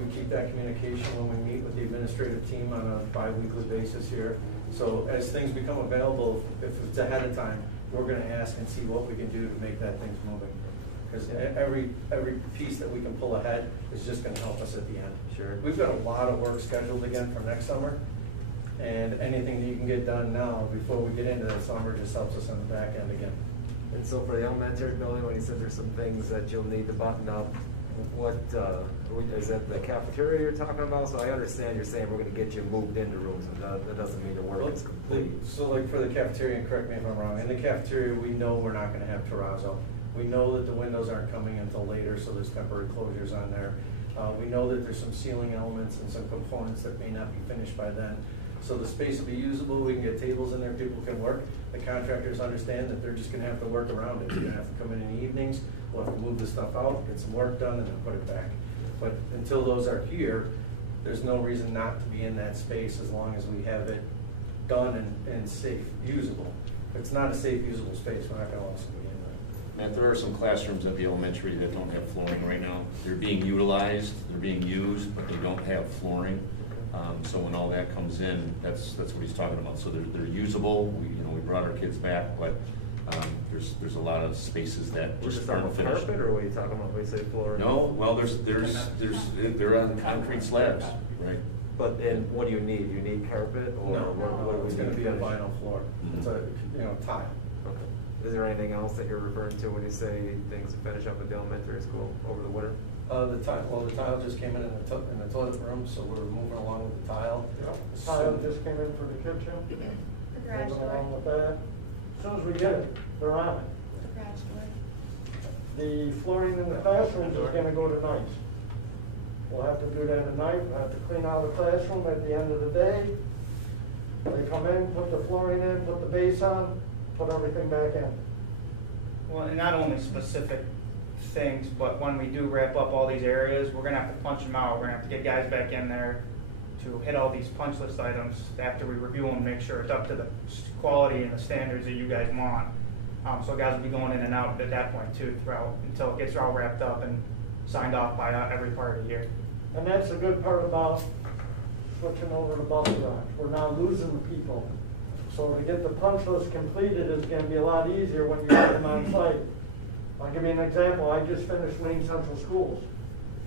we keep that communication when we meet with the administrative team on a bi-weekly basis here. So as things become available, if it's ahead of time, we're going to ask and see what we can do to make that thing moving. Because every piece that we can pull ahead is just going to help us at the end. Sure. We've got a lot of work scheduled again for next summer, and anything that you can get done now before we get into the summer just helps us on the back end again. And so for the elementary building, when you said there's some things that you'll need to button up, what, is that the cafeteria you're talking about? So I understand you're saying we're gonna get you moved into rooms, and that doesn't mean the work is complete. So like for the cafeteria, and correct me if I'm wrong, in the cafeteria, we know we're not gonna have terrazzo. We know that the windows aren't coming until later, so there's temporary closures on there. We know that there's some ceiling elements and some components that may not be finished by then. So the space will be usable, we can get tables in there, people can work. The contractors understand that they're just gonna have to work around it. They're gonna have to come in the evenings, we'll have to move the stuff out, get some work done, and then put it back. But until those are here, there's no reason not to be in that space as long as we have it done and safe, usable. If it's not a safe, usable space, we're not gonna allow somebody in there. Matt, there are some classrooms at the elementary that don't have flooring right now. They're being utilized, they're being used, but they don't have flooring. So when all that comes in, that's what he's talking about. So they're usable. We brought our kids back, but there's a lot of spaces that just aren't finished. Carpet, or what are you talking about when you say floor? No, well, they're on concrete slabs, right? But and what do you need? You need carpet, or No, what it's gonna be a vinyl floor. It's a, tile. Okay. Is there anything else that you're referring to when you say things to finish up at the elementary school over the winter? The tile just came in the toilet room, so we're moving along with the tile. The tile just came in for the kitchen. The garage Moving door. along with that. As soon as we get it, they're on it. The garage door. The flooring in the classrooms is gonna go tonight. We'll have to do that tonight. We'll have to clean out the classroom at the end of the day. They come in, put the flooring in, put the base on, put everything back in. Well, and not only specific things, but when we do wrap up all these areas, we're gonna have to punch them out. We're gonna have to get guys back in there to hit all these punch list items after we review them, make sure it's up to the quality and the standards that you guys want. So guys will be going in and out at that point too, throughout, until it gets all wrapped up and signed off by every part of the year. And that's the good part about switching over to bus garage. We're not losing people. So to get the punch list completed is gonna be a lot easier when you have them on site. I'll give you an example. I just finished Wayne Central Schools.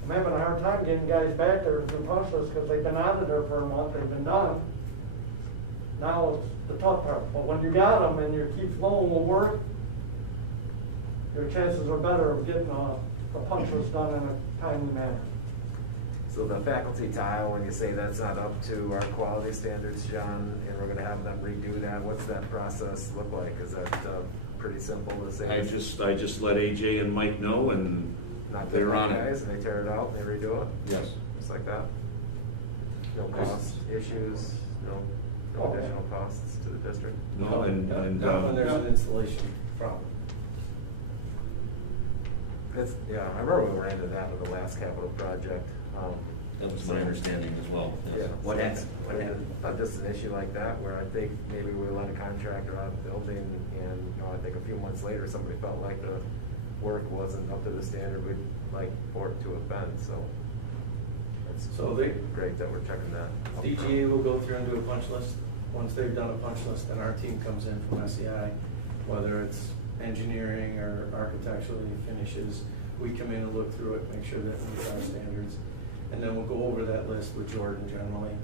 I'm having a hard time getting guys back there to do punch lists because they've been out of there for a month, they've been done. Now it's the tough part. But when you got them and you keep flowing with work, your chances are better of getting a punch list done in a timely manner. So the faculty tile, when you say that's not up to our quality standards, John, and we're gonna have them redo that, what's that process look like? Is that pretty simple to say? I just let AJ and Mike know, and Not they're on guys, it. and they tear it out and they redo it? Yes. Just like that? No cost issues, no additional costs to the district? No, and Not when there's an installation problem. Yeah, I remember we ran into that with the last capital project. That was my understanding as well. Yes. Yeah. What happened? Not just an issue like that, where I think maybe we let a contractor out of the building, and I think a few months later, somebody felt like the work wasn't up to the standard we'd like for it to have been, so. It's great that we're checking that. DGA will go through and do a punch list. Once they've done a punch list, then our team comes in from SEI, whether it's engineering or architecturally finishes. We come in and look through it, make sure that it meets our standards. And then we'll go over that list with Jordan generally,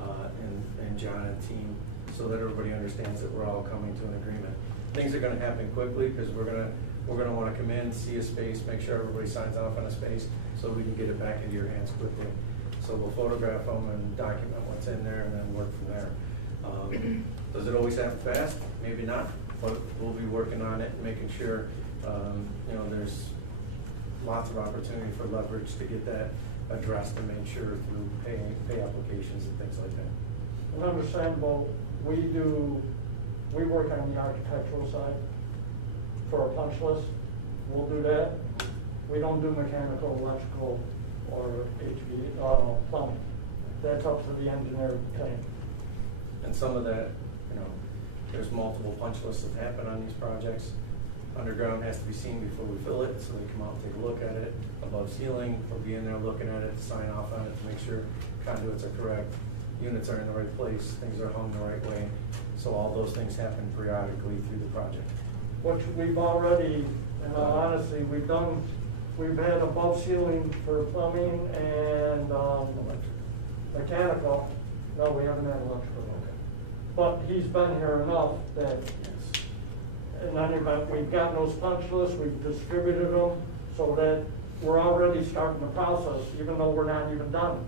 and John and team, so that everybody understands that we're all coming to an agreement. Things are gonna happen quickly, because we're gonna wanna come in, see a space, make sure everybody signs off on a space, so we can get it back into your hands quickly. So we'll photograph them and document what's in there, and then work from there. Does it always happen fast? Maybe not, but we'll be working on it and making sure, there's lots of opportunity for leverage to get that addressed and made sure through pay applications and things like that. And understandable, we work on the architectural side for a punch list. We'll do that. We don't do mechanical, electrical, or plumbing. That's up to the engineer team. And some of that, there's multiple punch lists that happen on these projects. Underground has to be seen before we fill it, so they come out and take a look at it. Above ceiling, we'll be in there looking at it, sign off on it to make sure conduits are correct, units are in the right place, things are hung the right way. So all those things happen periodically through the project. Which we've already, in all honesty, we've had above ceiling for plumbing and mechanical. No, we haven't had electrical. Okay. But he's been here enough that, in any event, we've got those punch lists, we've distributed them so that we're already starting the process, even though we're not even done.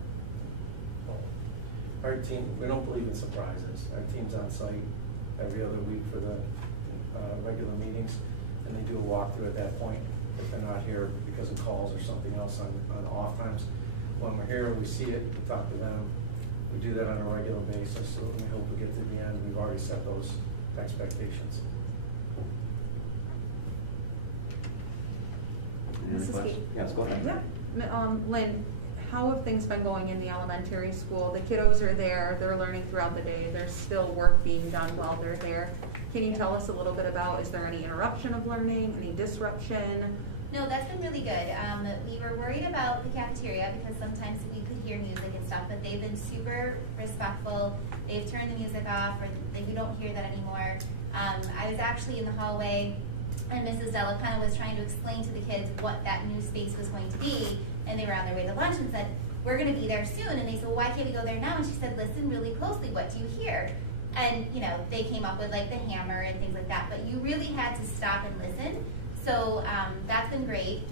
Our team, we don't believe in surprises. Our team's on site every other week for the regular meetings, and they do a walkthrough at that point if they're not here because of calls or something else on off times. When we're here, we see it, we talk to them. We do that on a regular basis, so we hope we get to the end. We've already set those expectations. Any Mrs. questions? Kate? Yes, go ahead. Yeah. Lynn, how have things been going in the elementary school? The kiddos are there, they're learning throughout the day, there's still work being done while they're there. Can you tell us a little bit about, is there any interruption of learning, any disruption? No, that's been really good. We were worried about the cafeteria because sometimes we could hear music and stuff, but they've been super respectful. They've turned the music off, or we don't hear that anymore. I was actually in the hallway, and Mrs. Della kind of was trying to explain to the kids what that new space was going to be, and they were on their way to lunch and said, we're going to be there soon. And they said, well, why can't we go there now? And she said, listen really closely. What do you hear? And, you know, they came up with, like, the hammer and things like that, but you really had to stop and listen. So that's been great.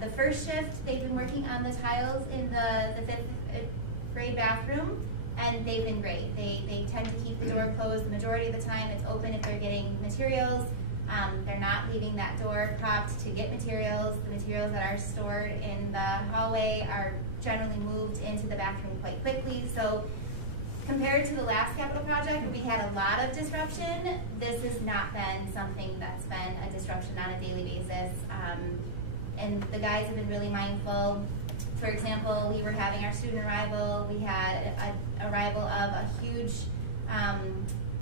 The first shift, they've been working on the tiles in the 5th grade bathroom, and they've been great. They tend to keep the door closed the majority of the time. It's open if they're getting materials. They're not leaving that door propped to get materials. The materials that are stored in the hallway are generally moved into the bathroom quite quickly. So compared to the last capital project, where we had a lot of disruption, this has not been something that's been a disruption on a daily basis. And the guys have been really mindful. For example, we were having our student arrival. We had an arrival of a huge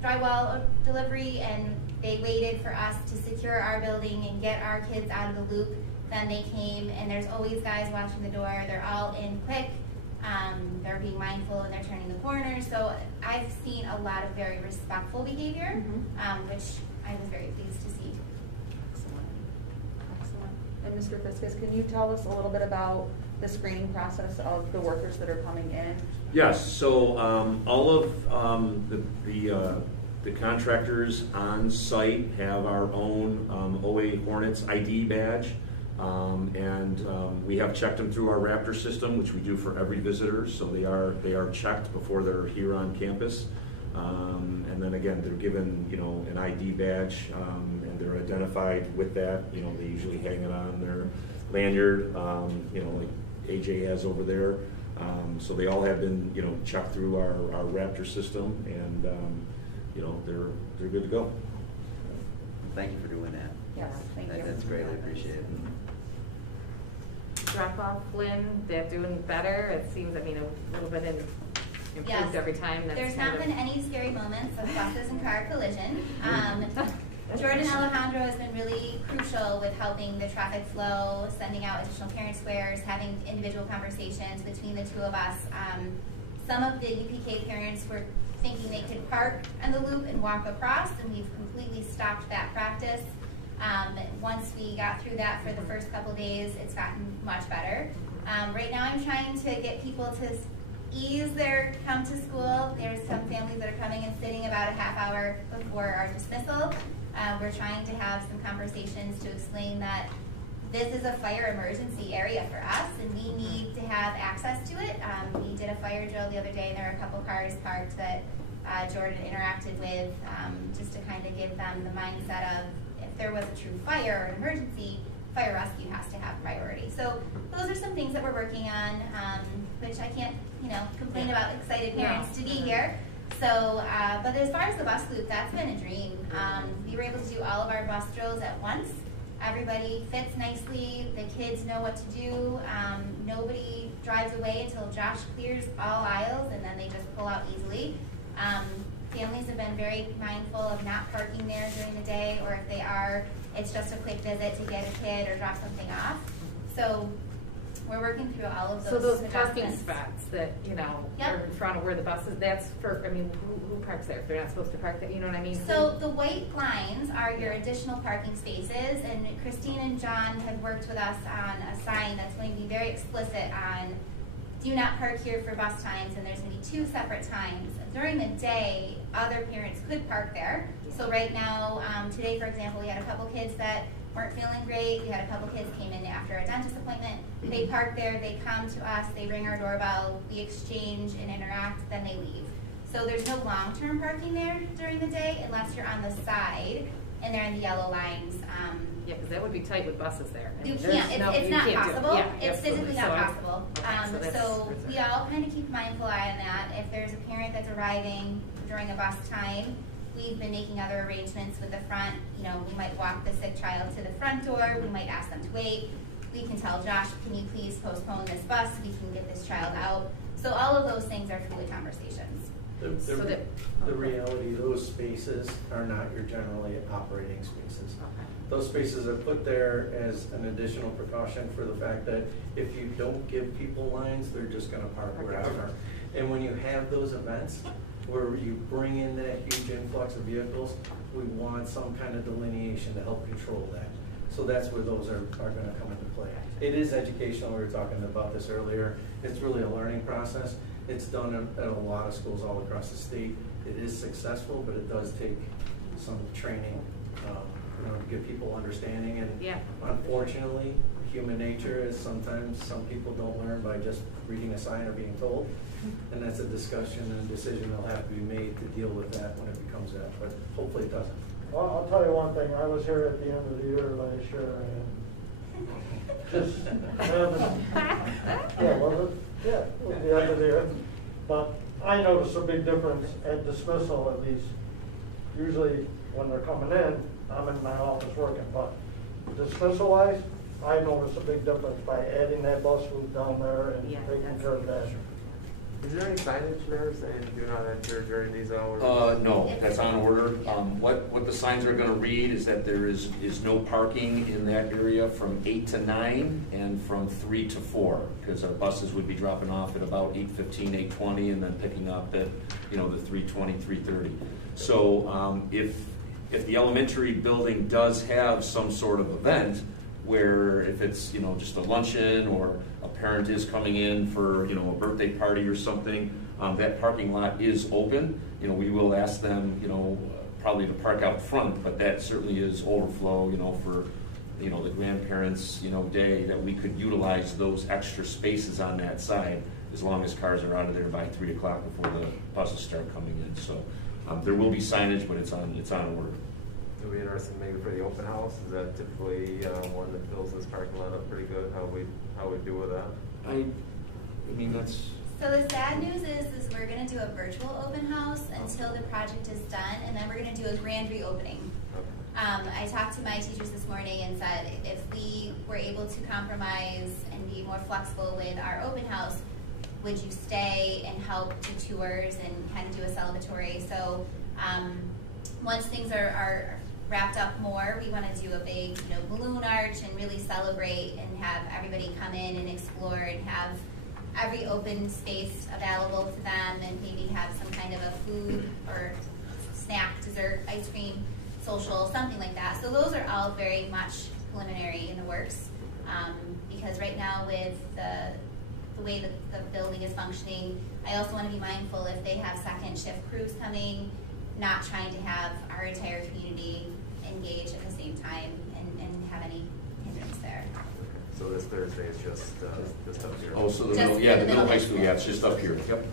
drywall delivery, and they waited for us to secure our building and get our kids out of the loop. Then they came, and there's always guys watching the door. They're all in quick. They're being mindful, and they're turning the corner. So I've seen a lot of very respectful behavior, which I was very pleased to see. Excellent. Excellent. And Mr. Fiskus, can you tell us a little bit about the screening process of the workers that are coming in? Yes, so all of the contractors on site have our own OA Hornets ID badge. We have checked them through our Raptor system, which we do for every visitor. So they are checked before they're here on campus, and then again they're given an ID badge, and they're identified with that. They usually hang it on their lanyard, like AJ has over there. So they all have been checked through our Raptor system, and they're good to go. Thank you for doing that. Yes, thank you. That's greatly appreciated. Drop off, Lynn, they're doing better. It seems, a little bit improved Yes. every time. There's not been any scary moments of buses and car collision. Jordan Alejandro has been really crucial with helping the traffic flow, sending out additional parent squares, having individual conversations between the two of us. Some of the UPK parents were thinking they could park in the loop and walk across, and we've completely stopped that practice. Once we got through that for the first couple of days, it's gotten much better. Right now I'm trying to get people to ease their come to school. There's some families that are coming and sitting about a half hour before our dismissal. We're trying to have some conversations to explain that this is a fire emergency area for us, and we need to have access to it. We did a fire drill the other day, and there were a couple cars parked that Jordan interacted with, just to kind of give them the mindset of, if there was a true fire or an emergency, fire rescue has to have priority. So those are some things that we're working on, which I can't, complain about excited parents to be here. So, but as far as the bus loop, that's been a dream. We were able to do all of our bus drills at once. Everybody fits nicely. The kids know what to do. Nobody drives away until Josh clears all aisles, and then they just pull out easily. Families have been very mindful of not parking there during the day, or if they are, it's just a quick visit to get a kid or drop something off. So we're working through all of those. So those parking spots that, Yep. are in front of where the bus is, that's for, who parks there? If they're not supposed to park there, you know what I mean? So the white lines are your additional parking spaces, and Christine and John have worked with us on a sign that's going to be very explicit on do not park here for bus times, and there's going to be 2 separate times. During the day, other parents could park there. So right now, today for example, we had a couple kids that weren't feeling great. We had a couple kids came in after a dentist appointment. They park there, they come to us, they ring our doorbell, we exchange and interact, then they leave. So there's no long-term parking there during the day unless you're on the side and they're in the yellow lines. Yeah, because that would be tight with buses there. You And can't, it's not possible. Yeah, It's absolutely. physically not So possible. so that's We all kind of keep a mindful eye on that. If there's a parent that's arriving during a bus time, we've been making other arrangements with the front. You know, we might walk the sick child to the front door. We might ask them to wait. We can tell Josh, can you please postpone this bus? We can get this child out. So all of those things are fluid conversations. The reality, those spaces are not your generally operating spaces. Those spaces are put there as an additional precaution for the fact that if you don't give people lines, they're just gonna park wherever. And when you have those events where you bring in that huge influx of vehicles, we want some kind of delineation to help control that. So that's where those are gonna come into play. It is educational, we were talking about this earlier. It's really a learning process. It's done at a lot of schools all across the state. It is successful, but it does take some training, you know, to give people understanding. And unfortunately, human nature is sometimes some people don't learn by just reading a sign or being told. And that's a discussion and a decision that'll have to be made to deal with that when it becomes that, but hopefully it doesn't. Well, I'll tell you one thing, I was here at the end of the year last year, and just yeah, was it? Yeah, it was the end of the year. But I noticed a big difference at dismissal, at least. Usually when they're coming in, I'm in my office working, but dismissal-wise, I noticed a big difference by adding that bus route down there and taking care of that. Is there any signage there saying do not enter during these hours? No, that's on order. What the signs are going to read is that there is no parking in that area from 8 to 9 and from 3 to 4, because our buses would be dropping off at about 8:15, 8:20, and then picking up at the 3:20, 3:30. So if the elementary building does have some sort of event, where if it's just a luncheon or a parent is coming in for a birthday party or something, that parking lot is open. We will ask them probably to park out front, but that certainly is overflow for the grandparents day, that we could utilize those extra spaces on that side as long as cars are out of there by 3 o'clock before the buses start coming in. So there will be signage, but it's on order. It'll be interesting maybe for the open house. Is that typically one that fills this parking lot up pretty good? How we do with that? I mean that's. So the sad news is we're going to do a virtual open house until the project is done, and then we're going to do a grand reopening. I talked to my teachers this morning and said if we were able to compromise and be more flexible with our open house, would you stay and help do tours and kind of do a celebratory? So once things are wrapped up more, we want to do a big balloon arch and really celebrate and have everybody come in and explore and have every open space available to them, and maybe have some kind of a food or snack, dessert, ice cream, social, something like that. So those are all very much preliminary in the works, because right now with the way that the building is functioning, I also want to be mindful if they have second shift crews coming, not trying to have our entire community engage at the same time and have any hindrance there. So this Thursday is just up here. Oh, so the middle high school, it's just up here. Yep.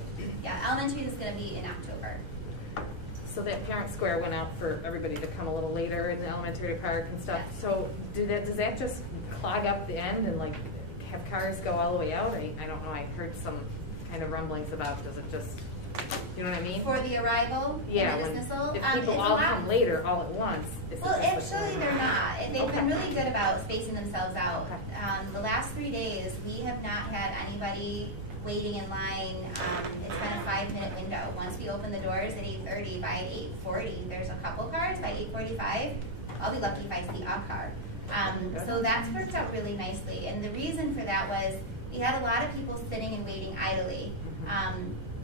Yeah, elementary is going to be in October. So that parent square went out for everybody to come a little later in the elementary park and stuff. Yes. So does that just clog up the end and like have cars go all the way out? I don't know. I heard some kind of rumblings about, does it just, you know what I mean? For the arrival and the dismissal? If people all come later all at once. Well, actually they're not. They've been really good about spacing themselves out. The last 3 days, we have not had anybody waiting in line. It's been a 5-minute window. Once we open the doors at 8:30, by 8:40, there's a couple cars. By 8:45, I'll be lucky if I see a car. So that's worked out really nicely. And the reason for that was we had a lot of people sitting and waiting idly.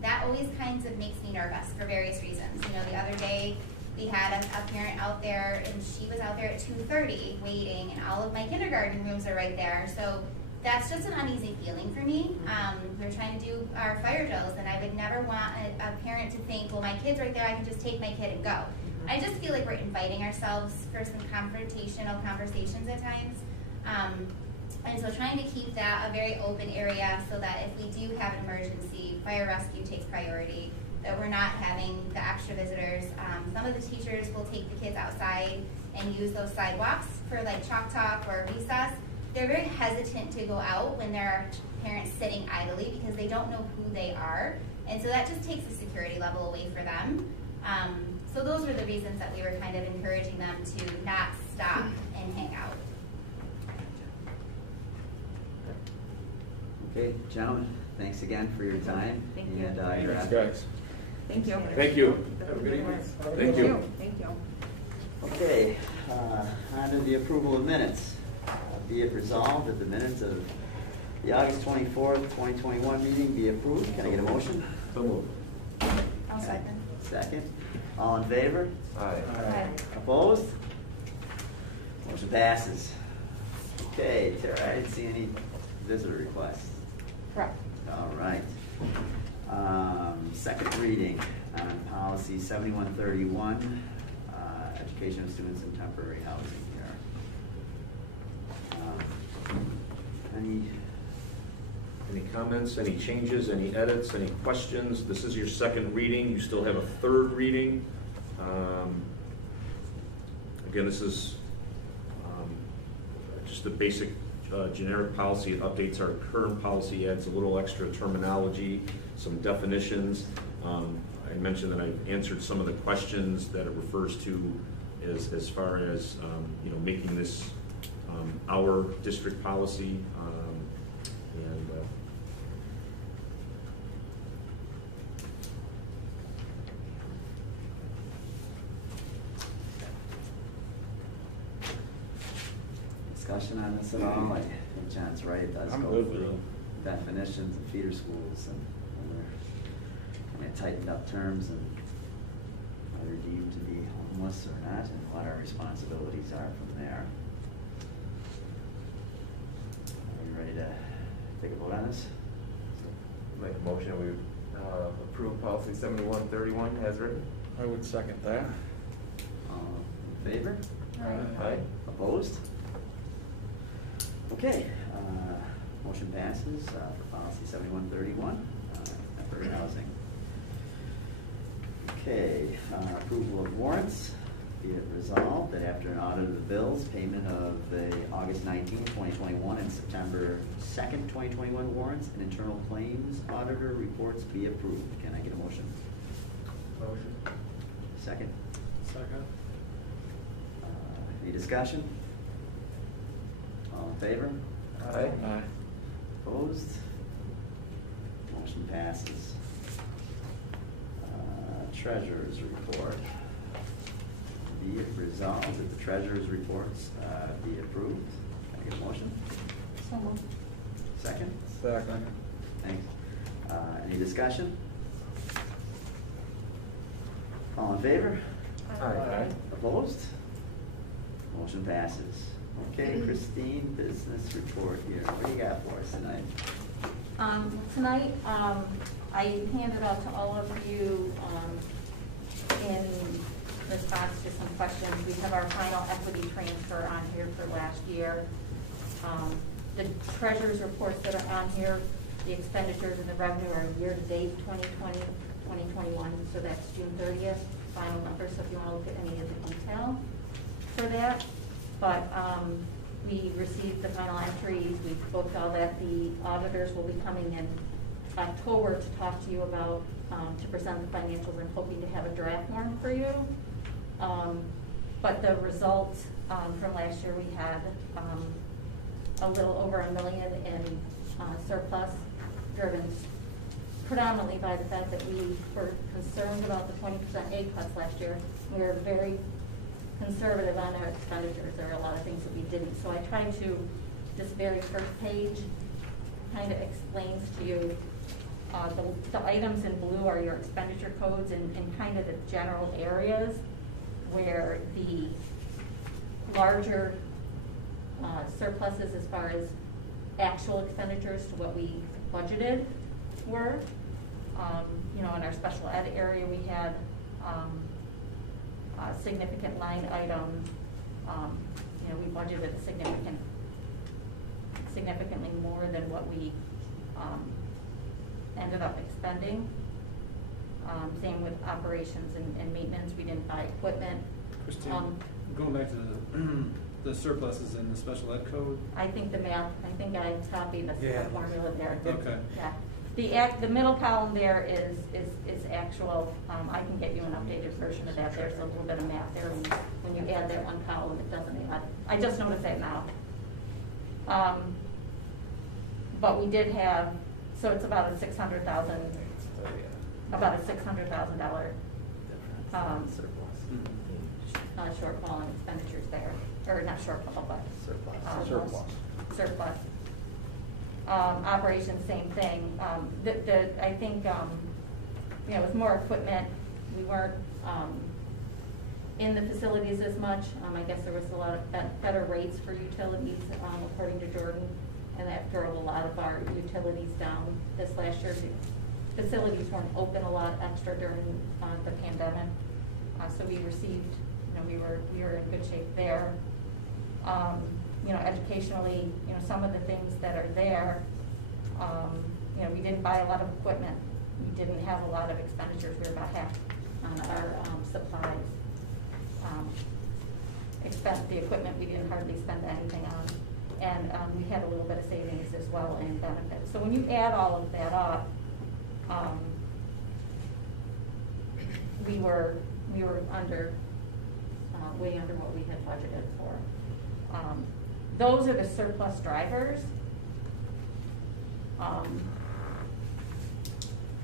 That always kind of makes me nervous for various reasons. The other day we had a parent out there, and she was out there at 2:30 waiting, and all of my kindergarten rooms are right there. So that's just an uneasy feeling for me. We're trying to do our fire drills, and I would never want a parent to think, well, my kid's right there, I can just take my kid and go. I just feel like we're inviting ourselves for some confrontational conversations at times. And so trying to keep that a very open area so that if we do have an emergency, fire rescue takes priority, that we're not having the extra visitors. Some of the teachers will take the kids outside and use those sidewalks for like chalk talk or recess. They're very hesitant to go out when there are parents sitting idly because they don't know who they are. And so that just takes the security level away for them. So those were the reasons that we were kind of encouraging them to not stop and hang out. Okay, gentlemen, thanks again for your time. Thank you. And your Thanks, effort. guys. Thank you. Thank you. Have a good evening. Thank you. Thank you. Okay, on to the approval of minutes. Be it resolved that the minutes of the August 24th, 2021 meeting be approved. Can I get a motion? So moved. I'll second. Second. All in favor? Aye. Aye. Opposed? Motion passes. Okay, Tara, I didn't see any visitor requests. Correct. All right. Second reading on policy 7131, education of students in temporary housing here. Any comments, any changes, any edits, any questions? This is your second reading. You still have a third reading. Again, this is just the basic generic policy. It updates our current policy, adds a little extra terminology, some definitions. I mentioned that I answered some of the questions that it refers to as far as making this our district policy. Discussion on this at all? I think John's right. It does I'm go good with through it. definitions of feeder schools and they're kind of tightened up terms and are they deemed to be homeless or not, and what our responsibilities are from there. Are you ready to take a vote on this? Make a motion, we approve policy 7131 as written. I would second that. All in favor? Aye. Opposed? Okay, motion passes for policy 7131, temporary housing. Okay, approval of warrants. Be it resolved that after an audit of the bills, payment of the August 19, 2021 and September 2nd, 2021 warrants and internal claims auditor reports be approved. Can I get a motion? Motion. Second? Second. Any discussion? All in favor? Aye. Aye. Opposed? Motion passes. Treasurer's report. Be it resolved that the treasurer's reports be approved. Can I get a motion? So moved. Second? Second. Thanks. Any discussion? All in favor? Aye. Opposed? Motion passes. Okay, Christine, business report here. What do you got for us tonight? Tonight, I handed out to all of you in response to some questions. We have our final equity transfer on here for last year. The treasurer's reports that are on here, the expenditures and the revenue are year-to-date 2020, 2021, so that's June 30th, final numbers, so if you want to look at any of the detail for that. But we received the final entries, we booked all that. The auditors will be coming in October to talk to you about, to present the financials and hoping to have a draft warrant for you. But the results from last year, we had a little over $1 million in surplus, driven predominantly by the fact that we were concerned about the 20% aid cuts last year. We were very conservative on our expenditures. There are a lot of things that we didn't. So I tried to, this very first page kind of explains to you the items in blue are your expenditure codes and kind of the general areas where the larger surpluses as far as actual expenditures to what we budgeted were. In our special ed area we had significant line item. You know, we budgeted significantly more than what we ended up expending. Same with operations and maintenance. We didn't buy equipment. Christine, going back to the surpluses in the special ed code. I think the math, I think I copied the formula there. Okay. Yeah. The middle column there is actual. I can get you an updated version of that. There's a little bit of math there. When you add that one column, it doesn't add. I just noticed that now. But we did have, so it's about a $600,000 shortfall in expenditures there, or not shortfall, but surplus. Operations, same thing. I think you know, with more equipment, we weren't in the facilities as much. I guess there was a lot of better rates for utilities, according to Jordan, and that drove a lot of our utilities down this last year. Facilities weren't open a lot extra during the pandemic, so we received, you know, we were in good shape there. You know, educationally, you know, some of the things that are there, you know, we didn't buy a lot of equipment. We didn't have a lot of expenditures. We were about half on our supplies. The equipment we didn't hardly spend anything on, and we had a little bit of savings as well in benefits. So when you add all of that up, we were under, way under what we had budgeted for. Those are the surplus drivers.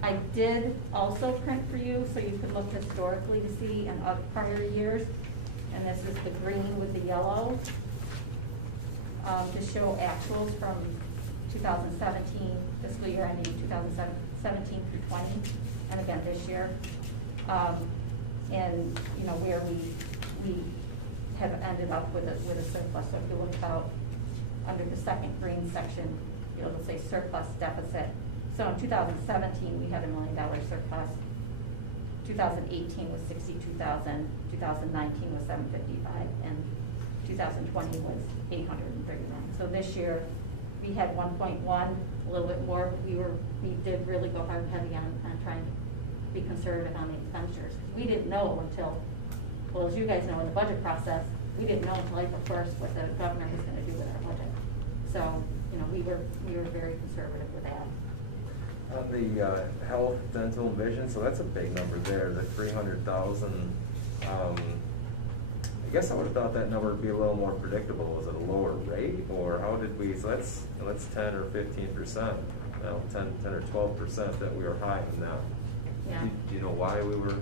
I did also print for you so you could look historically to see in prior years, and this is the green with the yellow, to show actuals from 2017, fiscal year ending 2017 through 20, and again this year. And you know, where we have ended up with a surplus. So if you look about under the second green section, it'll say surplus deficit. So in 2017, we had $1 million surplus. 2018 was $62,000. 2019 was $755, and 2020 was $839. So this year, we had 1.1, a little bit more. We did really go hard and heavy on trying to be conservative on the expenditures. We didn't know until, well, as you guys know, in the budget process, we didn't know until April 1st what the governor was going to do with our budget. So, you know, we were very conservative with that. On the health, dental, and vision, so that's a big number there, the 300,000. I guess I would have thought that number would be a little more predictable. Was it a lower rate, or how did we? So that's 10 or 15%. No, 10 or 12% that we were high on that. Yeah. Do you know why we were?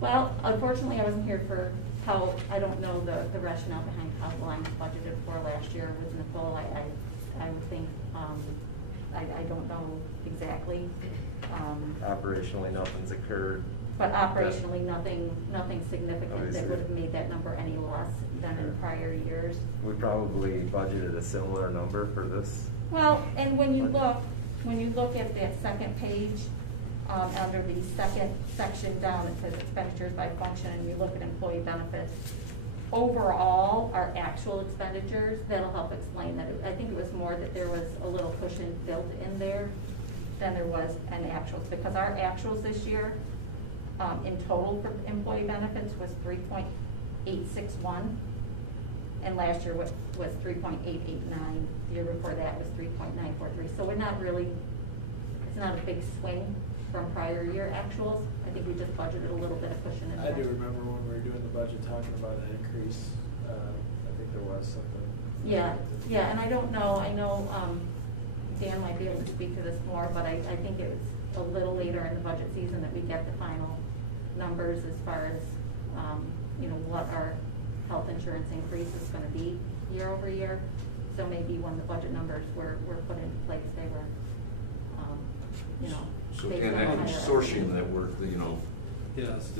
Well, unfortunately, I wasn't here for how. I don't know the rationale behind how the line was budgeted for last year with Nicole. I would think. I don't know exactly. Operationally, nothing's occurred. But operationally, nothing significant Obviously. that would have made that number any less than in prior years. We probably budgeted a similar number for this. Well, and when you look at that second page, under the second section down, it says expenditures by function, and you look at employee benefits. Overall, our actual expenditures, that'll help explain that. I think it was more that there was a little cushion built in there than there was an actuals, because our actuals this year in total for employee benefits was 3.861, and last year was 3.889. The year before that was 3.943. So we're not really, it's not a big swing from prior year actuals. I think we just budgeted a little bit of cushion in there. I do remember when we were doing the budget talking about an increase. I think there was something. Yeah, and I don't know. I know Dan might be able to speak to this more, but I think it was a little later in the budget season that we get the final numbers as far as you know, what our health insurance increase is going to be year over year. So maybe when the budget numbers were put into place, they were you know. So and that consortium that worked, you know. Yes,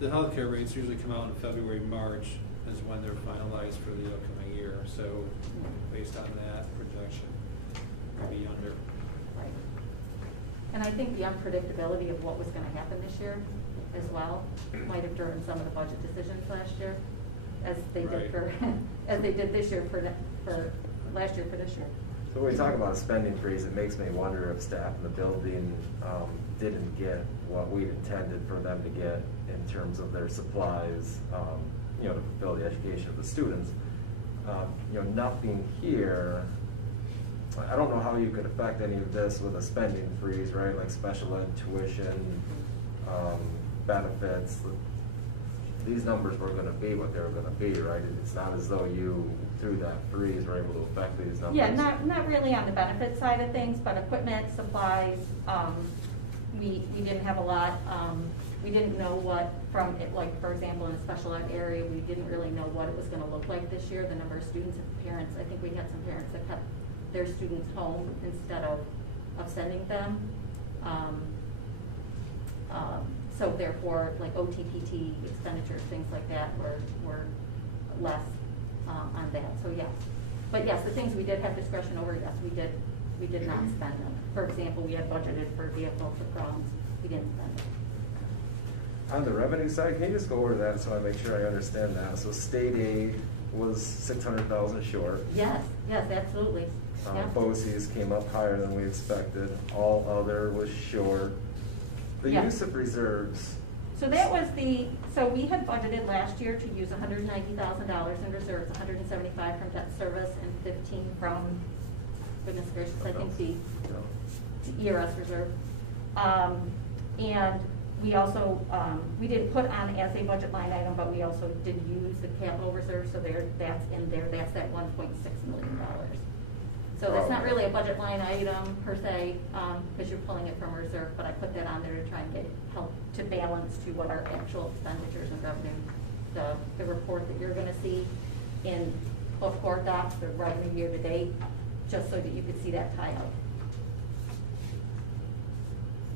the healthcare rates usually come out in February, March is when they're finalized for the upcoming year. So based on that projection, we'll be under. Right. And I think the unpredictability of what was gonna happen this year as well might have driven some of the budget decisions last year, as they did Right. for, as they did this year for last year for this year. So when we talk about a spending freeze, it makes me wonder if staff in the building didn't get what we intended for them to get in terms of their supplies, you know, to fulfill the education of the students. You know, nothing here. I don't know how you could affect any of this with a spending freeze, right? Like special ed tuition, benefits. These numbers were going to be what they were going to be, right? It's not as though you, through that freeze, were able to affect these numbers. Yeah, not really on the benefit side of things, but equipment, supplies, we didn't have a lot. We didn't know what from it, like for example, in the special ed area, we didn't really know what it was going to look like this year. The number of students and parents, I think we had some parents that kept their students home instead of sending them. So therefore, like OTPT expenditures, things like that were less on that. So yes, but yes, the things we did have discretion over, yes, we did not spend them. For example, we had budgeted for vehicles for proms, we didn't spend them. On the revenue side, can you just go over that so I make sure I understand that? So state aid was 600,000 short. Yes, absolutely. Yeah. BOCES came up higher than we expected. All other was short. The Yeah. use of reserves. So that was so we had budgeted last year to use $190,000 in reserves, 175 from debt service and 15 from, goodness gracious, I think the ERS reserve. And we also, we didn't put on as a budget line item, but we also did use the capital reserve, so that's in there, that's that $1.6 million. So that's not really a budget line item per se, because you're pulling it from reserve, but I put that on there to try and help to balance to what our actual expenditures and revenue, the report that you're gonna see in both core docs, the revenue year to date, just so that you could see that tie out.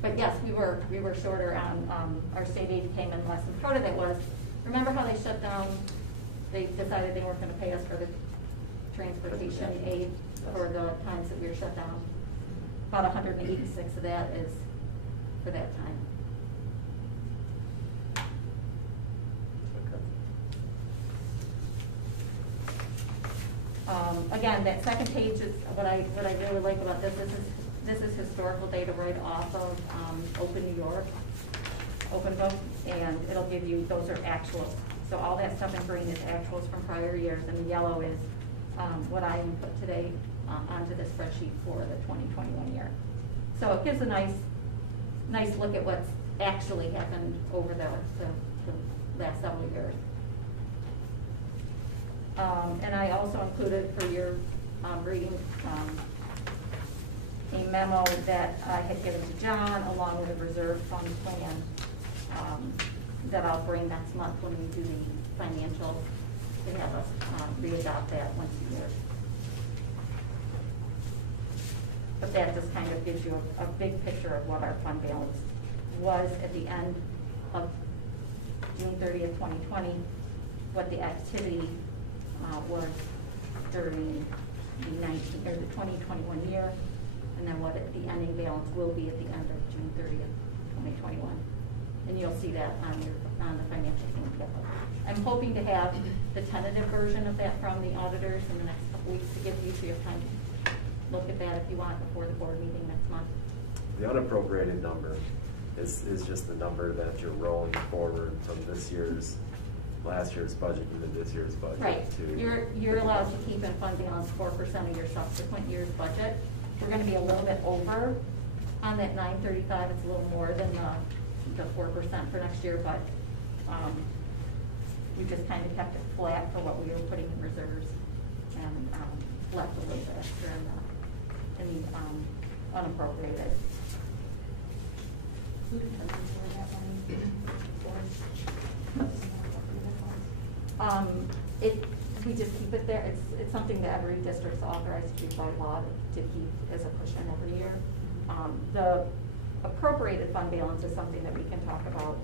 But yes, we were shorter on, our state aid came in less, and part of it was, remember how they shut down, they decided they weren't gonna pay us for the transportation aid for the times that we were shut down. About 186 of that is for that time. Again, that second page is what I really like about this. This is historical data right off of Open New York, Open Book, and it'll give you, those are actuals. So all that stuff in green is actuals from prior years, and the yellow is what I input today onto the spreadsheet for the 2021 year. So it gives a nice look at what's actually happened over the last several years. And I also included for your reading a memo that I had given to John along with a reserve fund plan that I'll bring next month when we do the financials to have us re-adopt that once a year. But that just kind of gives you a big picture of what our fund balance was at the end of June 30th, 2020, what the activity was during the 2021 year, and then what the ending balance will be at the end of June 30th, 2021. And you'll see that on the financial statement. I'm hoping to have the tentative version of that from the auditors in the next couple weeks to give you, so you have time to look at that if you want before the board meeting next month. The unappropriated number is just the number that you're rolling forward from last year's budget into this year's budget. Right. You're allowed to keep in fund balance 4% of your subsequent year's budget. We're going to be a little bit over on that 935. It's a little more than the 4% for next year, but we just kind of kept it flat for what we were putting in reserves and left a little bit extra in the unappropriated. We just keep it there. It's something that every district's authorized to do by law to keep as a cushion every year. The appropriated fund balance is something that we can talk about,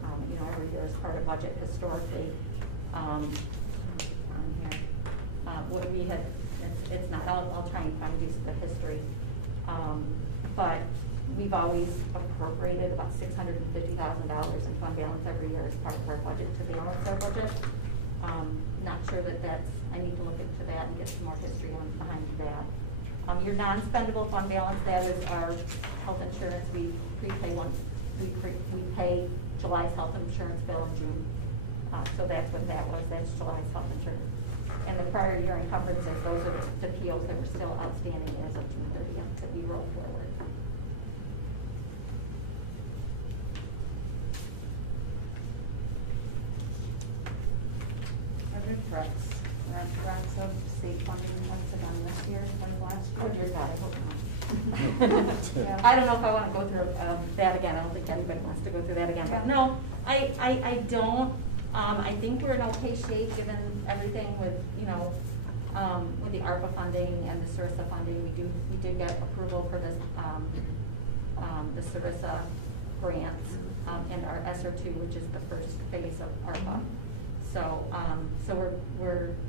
every year as part of budget historically. On here, what we had, it's not. I'll try and find you the history, but We've always appropriated about $650,000 in fund balance every year as part of our budget to balance our budget. Not sure that that's, I need to look into that and get some more history on behind that. Your non-spendable fund balance, that is our health insurance. We prepay we pay July's health insurance bill in June. So that's what that was. That's July's health insurance. And the prior year encumbrances, those are the POs that were still outstanding as of June 30th that we rolled forward. Other threats. Threats of state funding once again this year than last year. Oh dear God, I hope not. Yeah. I don't know if I want to go through that again. I don't think anybody wants to go through that again. But no, I don't. I think we're in okay shape given everything with, you know, with the ARPA funding and the SRSA funding. We did get approval for this, the SRSA grants and our SR2, which is the first phase of ARPA. So,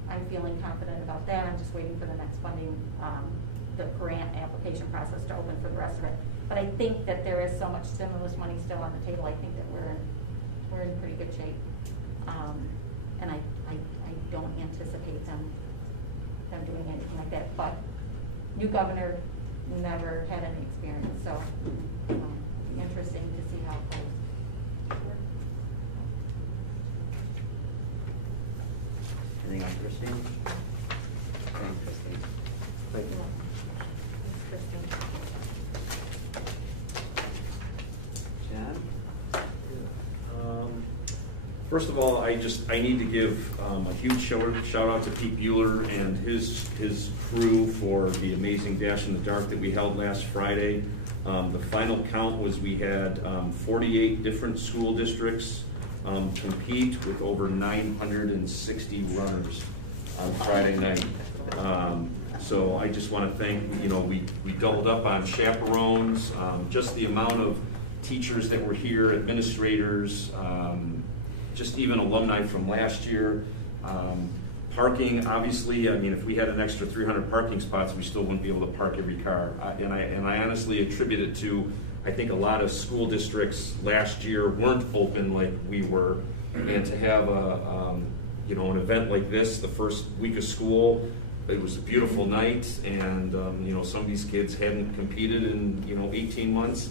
I'm feeling confident about that. I'm just waiting for the next funding, the grant application process to open for the rest of it. But I think that there is so much stimulus money still on the table. I think that we're in pretty good shape. And I don't anticipate them doing anything like that. But new governor never had any experience, so it'll be interesting to see how it goes. Anything else, Christine? Thanks, Christine. Thank you. Christine. John? First of all, I need to give a huge shout out to Pete Bueller and his crew for the amazing Dash in the Dark that we held last Friday. The final count was we had 48 different school districts compete with over 960 runners on Friday night. So I just want to thank, we doubled up on chaperones, just the amount of teachers that were here, administrators, just even alumni from last year. Parking, obviously, I mean, if we had an extra 300 parking spots, we still wouldn't be able to park every car. And I honestly attribute it to, I think a lot of school districts last year weren't open like we were. And to have an event like this, the first week of school, it was a beautiful night. And, some of these kids hadn't competed in, 18 months.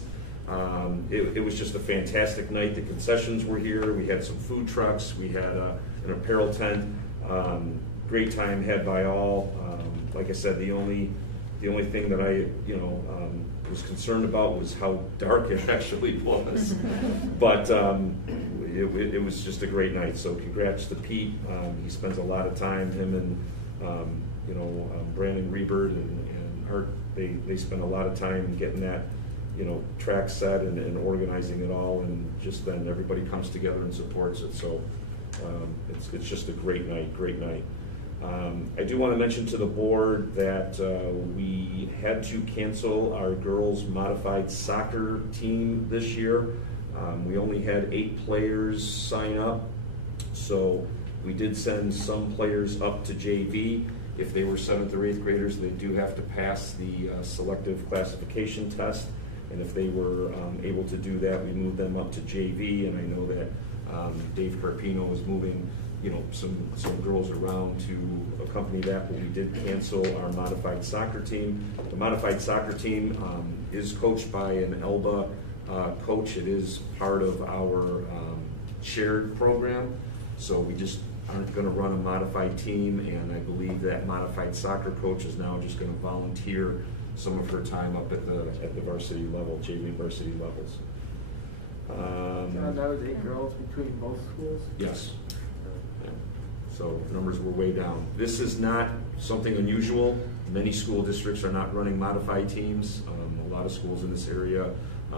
It was just a fantastic night. The concessions were here. We had some food trucks. We had an apparel tent. Great time had by all. Like I said, the only thing that I was concerned about was how dark it actually was. But it was just a great night. So congrats to Pete. He spends a lot of time. Him and Brandon Rebird and Art. They spend a lot of time getting that track set and organizing it all, and just then everybody comes together and supports it. So it's just a great night. I do want to mention to the board that we had to cancel our girls modified soccer team this year. We only had 8 players sign up, so we did send some players up to JV. If they were 7th or 8th graders, they do have to pass the selective classification test. And if they were able to do that, we moved them up to JV. And I know that Dave Carpino is moving, some girls around to accompany that. But we did cancel our modified soccer team. The modified soccer team is coached by an ELBA coach. It is part of our shared program. So we just aren't going to run a modified team. And I believe that modified soccer coach is now just going to volunteer some of her time up at the varsity level, JV varsity levels. That was 8 girls between both schools? Yes. Yeah. So numbers were way down. This is not something unusual. Many school districts are not running modified teams. A lot of schools in this area. I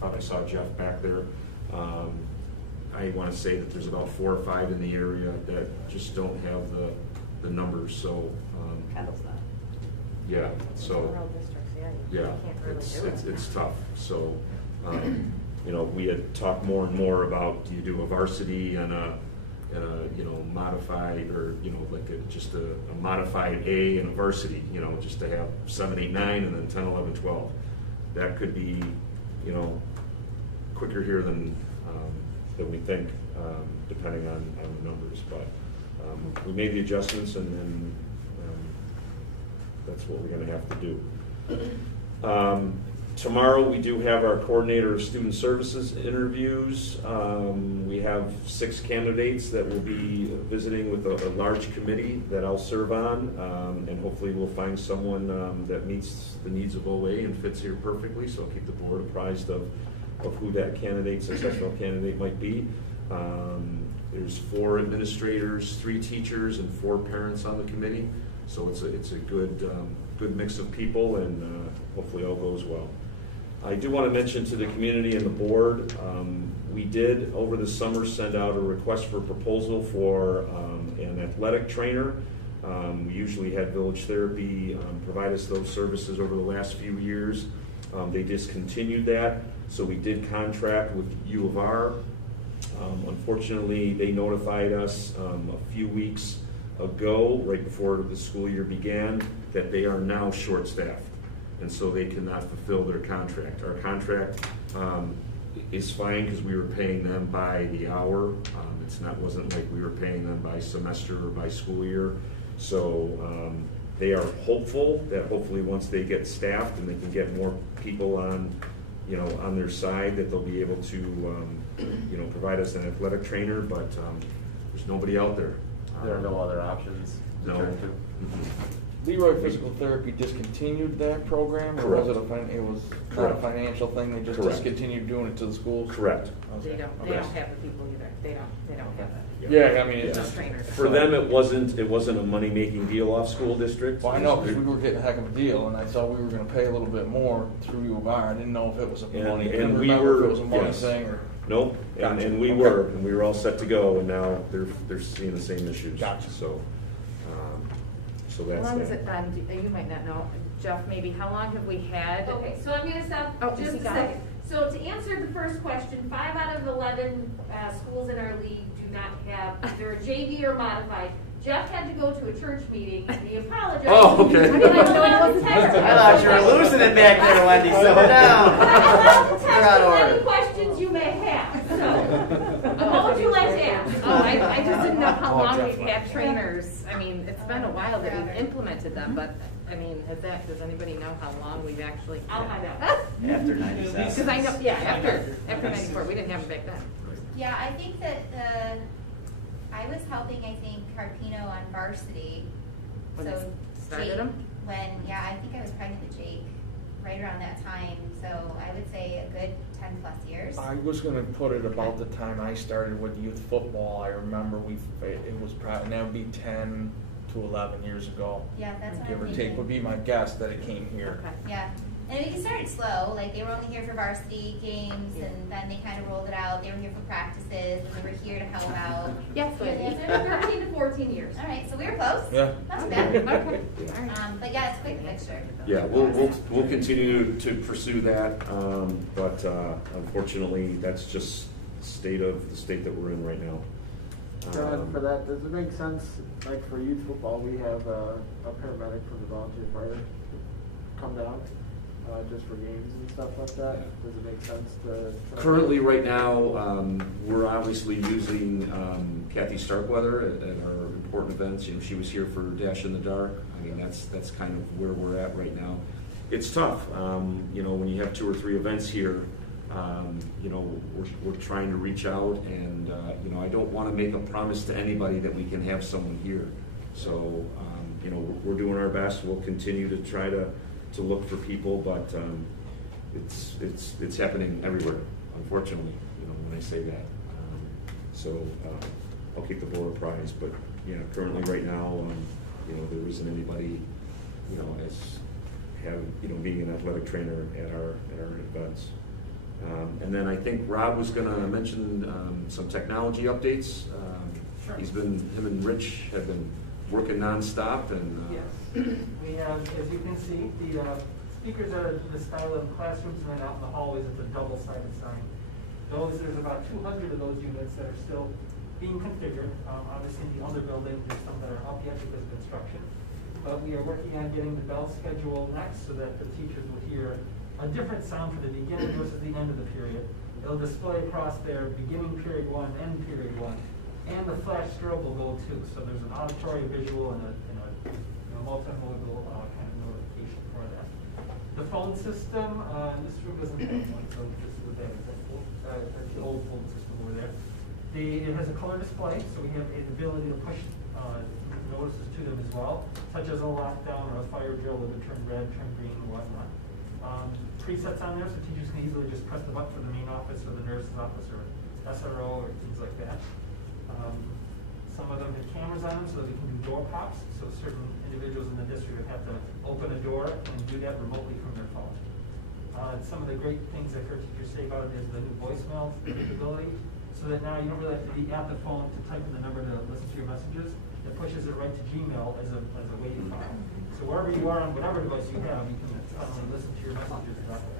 thought I saw Jeff back there. I want to say that there's about 4 or 5 in the area that just don't have the numbers. So Kendall's not. Yeah, so yeah, it's tough. So we had talked more and more about, do you do a varsity and a modified, or just a modified A and a varsity, just to have 7, 8, 9 and then 10, 11, 12. that could be, quicker here than we think, depending on the numbers. But we made the adjustments, and then that's what we're going to have to do. Tomorrow we do have our coordinator of student services interviews. We have 6 candidates that will be visiting with a large committee that I'll serve on, and hopefully we'll find someone that meets the needs of OA and fits here perfectly. So I'll keep the board apprised of who that successful candidate might be. There's 4 administrators, 3 teachers, and 4 parents on the committee. So it's a good mix of people, and hopefully all goes well. I do want to mention to the community and the board, we did over the summer send out a request for proposal for an athletic trainer. We usually had Village Therapy provide us those services over the last few years. They discontinued that, so we did contract with U of R. Unfortunately, they notified us a few weeks ago, right before the school year began, that they are now short-staffed, and so they cannot fulfill their contract. Our contract is fine because we were paying them by the hour. Wasn't like we were paying them by semester or by school year. So they are hopeful that hopefully once they get staffed and they can get more people on their side, that they'll be able to provide us an athletic trainer. But there's nobody out there. There are no other options to No. turn to. Leroy Physical Therapy discontinued that program, or Correct. was it it was not a Correct. financial thing? They just Correct. discontinued doing it to the schools. Correct. They don't have the people either. They don't have that. Yeah, I mean, it's No just trainers. For them, it wasn't a money-making deal off school district. Well, I know because we were getting a heck of a deal, and I thought we were going to pay a little bit more through U of R. I didn't know if it was a money. I couldn't remember if it was a money thing or. Nope, Gotcha. and we were all set to go, and now they're seeing the same issues. Gotcha. So How that's long is that. it, you might not know, Jeff, maybe, how long have we had? Okay, so I'm going to stop Oh, just is a he gone? second. So to answer the first question, 5 out of 11 schools in our league do not have either a JV or modified. Jeff had to go to a church meeting and he apologized. Oh, okay. I mean, I'm allowed to text I thought you were losing it back there, Wendy. Slow down. But I'm allowed to You're out text of with any order. questions you may have. So, what would you like to ask? Oh, I just didn't know how Oh, long we've definitely. had trainers. I mean, it's been a while that we've implemented them, but, I mean, does anybody know how long we've actually? I'll find out. After 97. Because I know, yeah, after 94, we didn't have them back then. Yeah, I think that I was helping, I think, Carpino on varsity. When So they started Jake- them? I think I was pregnant with Jake right around that time. So I would say a good 10 plus years. I was going to put it about the time I started with youth football. I remember it was probably, and that would be 10 to 11 years ago. Yeah, that's what Give I'm or take thinking. would be my guess that it came here. Okay. Yeah. And we started slow. Like, they were only here for varsity games, and then they kind of rolled it out. They were here for practices, and they were here to help out. Yes, Yeah, Wendy. it's 13 to 14 years. All right, so we were close. Yeah. Not too Okay, bad. okay, all right. But yeah, it's a quick picture. Yeah, we'll continue to pursue that, but unfortunately, that's just the state that we're in right now. John, for that, does it make sense, like for youth football, we have a paramedic from the volunteer fire come down, just for games and stuff like that? Does it make sense to? Currently, right now, we're obviously using Kathy Starkweather at our important events. She was here for Dash in the Dark. I mean, that's kind of where we're at right now. It's tough, when you have 2 or 3 events here. We're trying to reach out, and I don't want to make a promise to anybody that we can have someone here. So, we're doing our best. We'll continue to try to look for people, but it's happening everywhere, unfortunately. When I say that, I'll keep the board apprised. But currently right now, there isn't anybody, being an athletic trainer at our events. And then I think Rob was going to mention some technology updates. Sure. Him and Rich have been working nonstop, and Yes. We have, as you can see, the speakers are the style of classrooms, and then out in the hallways it's a double-sided sign. There's about 200 of those units that are still being configured. Obviously, in the other building, there's some that are up yet because of construction. But we are working on getting the bell schedule next so that the teachers will hear a different sound for the beginning versus the end of the period. It'll display across there beginning period 1, end period 1, and the flash strobe will go too. So there's an auditory, visual, and a multimodal kind of notification for that. The phone system, this room doesn't have one, so this is a bad example. That's the old phone system over there. It has a color display, so we have the ability to push notices to them as well, such as a lockdown or a fire drill that would turn red, turn green, and whatnot. Presets on there, so teachers can easily just press the button for the main office or the nurse's office or SRO or things like that. Some of them have cameras on them so they can do door pops, so certain individuals in the district would have to open a door and do that remotely from their phone. Some of the great things I've heard teachers say about it is the new voicemail capability, so that now you don't really have to be at the phone to type in the number to listen to your messages. It pushes it right to Gmail as a waiting file. So wherever you are on whatever device you have, you can suddenly listen to your messages that way.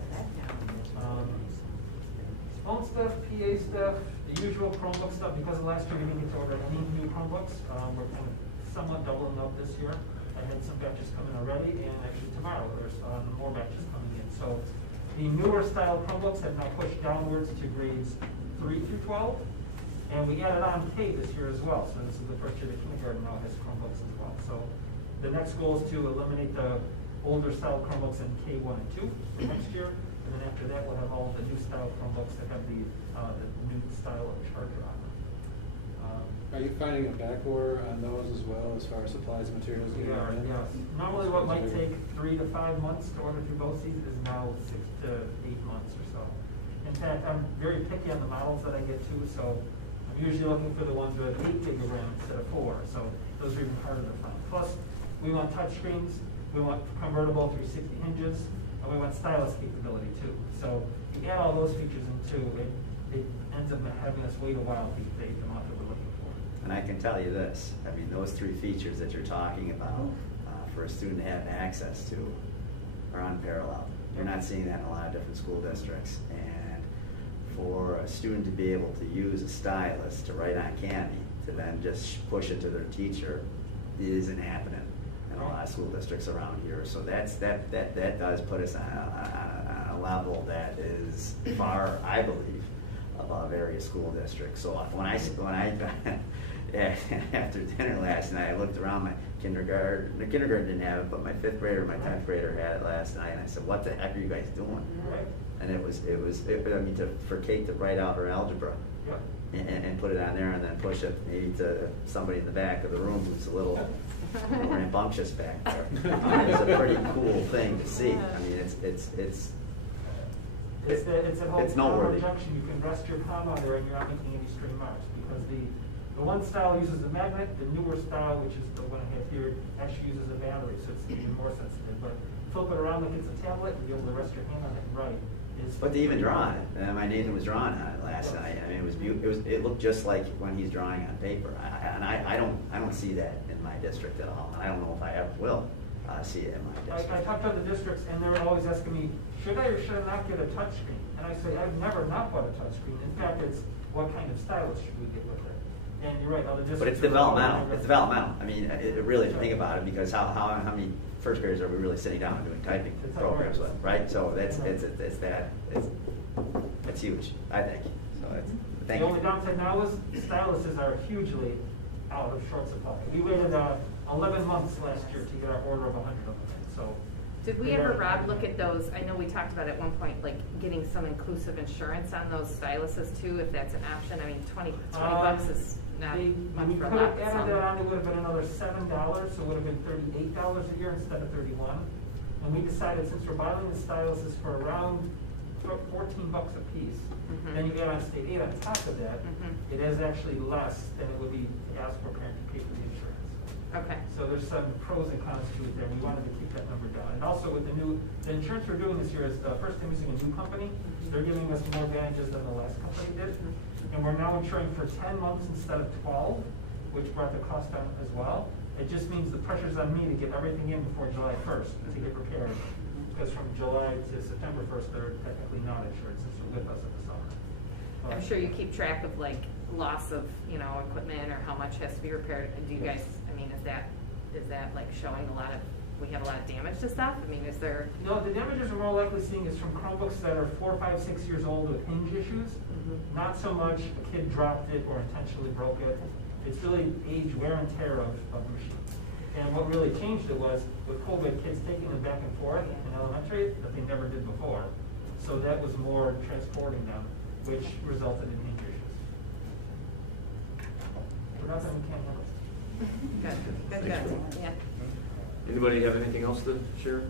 Phone stuff, PA stuff, the usual Chromebook stuff. Because of last year we didn't get to order any new Chromebooks, we're kind of somewhat doubling up this year. I had some batches coming already, and actually tomorrow there's more batches coming in. So the newer style Chromebooks have now pushed downwards to grades 3 through 12. And we added on K this year as well, so this is the first year that kindergarten now has Chromebooks as well. So the next goal is to eliminate the older style Chromebooks in K1 and 2 for next year, and then after that we'll have all the new style Chromebooks that have the new style of charger on them. Are you finding a back order on those as well, as far as supplies and materials? Yes. Normally what might take 3 to 5 months to order through both seats is now 6 to 8 months or so. In fact, I'm very picky on the models that I get to, so usually looking for the ones with 8 gigagrams instead of 4, so those are even harder to find. Plus, we want touch screens, we want convertible 360 hinges, and we want stylus capability too. So you add all those features in too, it ends up having us wait a while to get the amount that we're looking for. And I can tell you this, I mean, those 3 features that you're talking about for a student to have access to are unparalleled. You're not seeing that in a lot of different school districts. And for a student to be able to use a stylus to write on candy, to then just push it to their teacher, it isn't happening in a lot of school districts around here. So that does put us on a level that is far, I believe, above area school districts. So when I after dinner last night, I looked around my kindergarten. The kindergarten didn't have it, but my 5th grader, my 10th grader had it last night, and I said, "What the heck are you guys doing?" And it was I mean, for Kate to write out her algebra and put it on there, and then push it maybe to somebody in the back of the room who's a little more rambunctious back there. It's a pretty cool thing to see. I mean, It's a whole noteworthy. junction. You can rest your palm on there and you're not making any string marks, because the one style uses a magnet, the newer style, which is the one I have here, actually uses a battery, so it's even more sensitive. But flip it around like it's a tablet and be able to rest your hand on it and write. But to even draw it, my Nathan was drawing on it last night. I mean, it was beautiful. It looked just like when he's drawing on paper. I don't see that in my district at all, and I don't know if I ever will see it in my district. I talked to the districts, and they're always asking me, should I or should I not get a touch screen? And I say, I've never not bought a touch screen. In fact, it's what kind of stylus should we get with it? And you're right, other districts. But it's developmental. It's developmental. I mean, really, if you think about it, because how many first graders are we really sitting down and doing typing programs with, right? So it's huge, I think. So thank you. The only downside now is styluses are hugely out of short supply. We waited 11 months last year to get our order of 100 of them. So. Did we ever, Rob, look at those? I know we talked about at one point, like getting some inclusive insurance on those styluses too, if that's an option. I mean, 20 bucks is not much for a lot. We could have added that on, it would have been another $7, so it would have been $38 a year instead of $31. And we decided, since we're buying the styluses for around $14 a piece, then you add on state aid on top of that, it is actually less than it would be to ask for a parent to pay for the insurance. Okay. So there's some pros and cons to it there. We wanted to keep that number down. And also with the insurance we're doing this year is first time using a new company. They're giving us more advantages than the last company did. And we're now insuring for 10 months instead of 12, which brought the cost down as well. It just means the pressure's on me to get everything in before July 1st to get prepared. Because from July to September 1st, they're technically not insured since they're with us in the summer. I'm sure you keep track of like loss of, equipment or how much has to be repaired. And do you guys, I mean, is that like showing a lot of we have a lot of damage to stuff? I mean, is there? No, the damages we're more likely seeing is from Chromebooks that are 4, 5, 6 years old with hinge issues. Not so much a kid dropped it or intentionally broke it. It's really age, wear and tear of the machine. And what really changed it was, with COVID, kids taking them back and forth in elementary that they never did before. So that was more transporting them, which resulted in hinge issues. We're not saying we can't handle it. Good. Yeah. Anybody have anything else to share?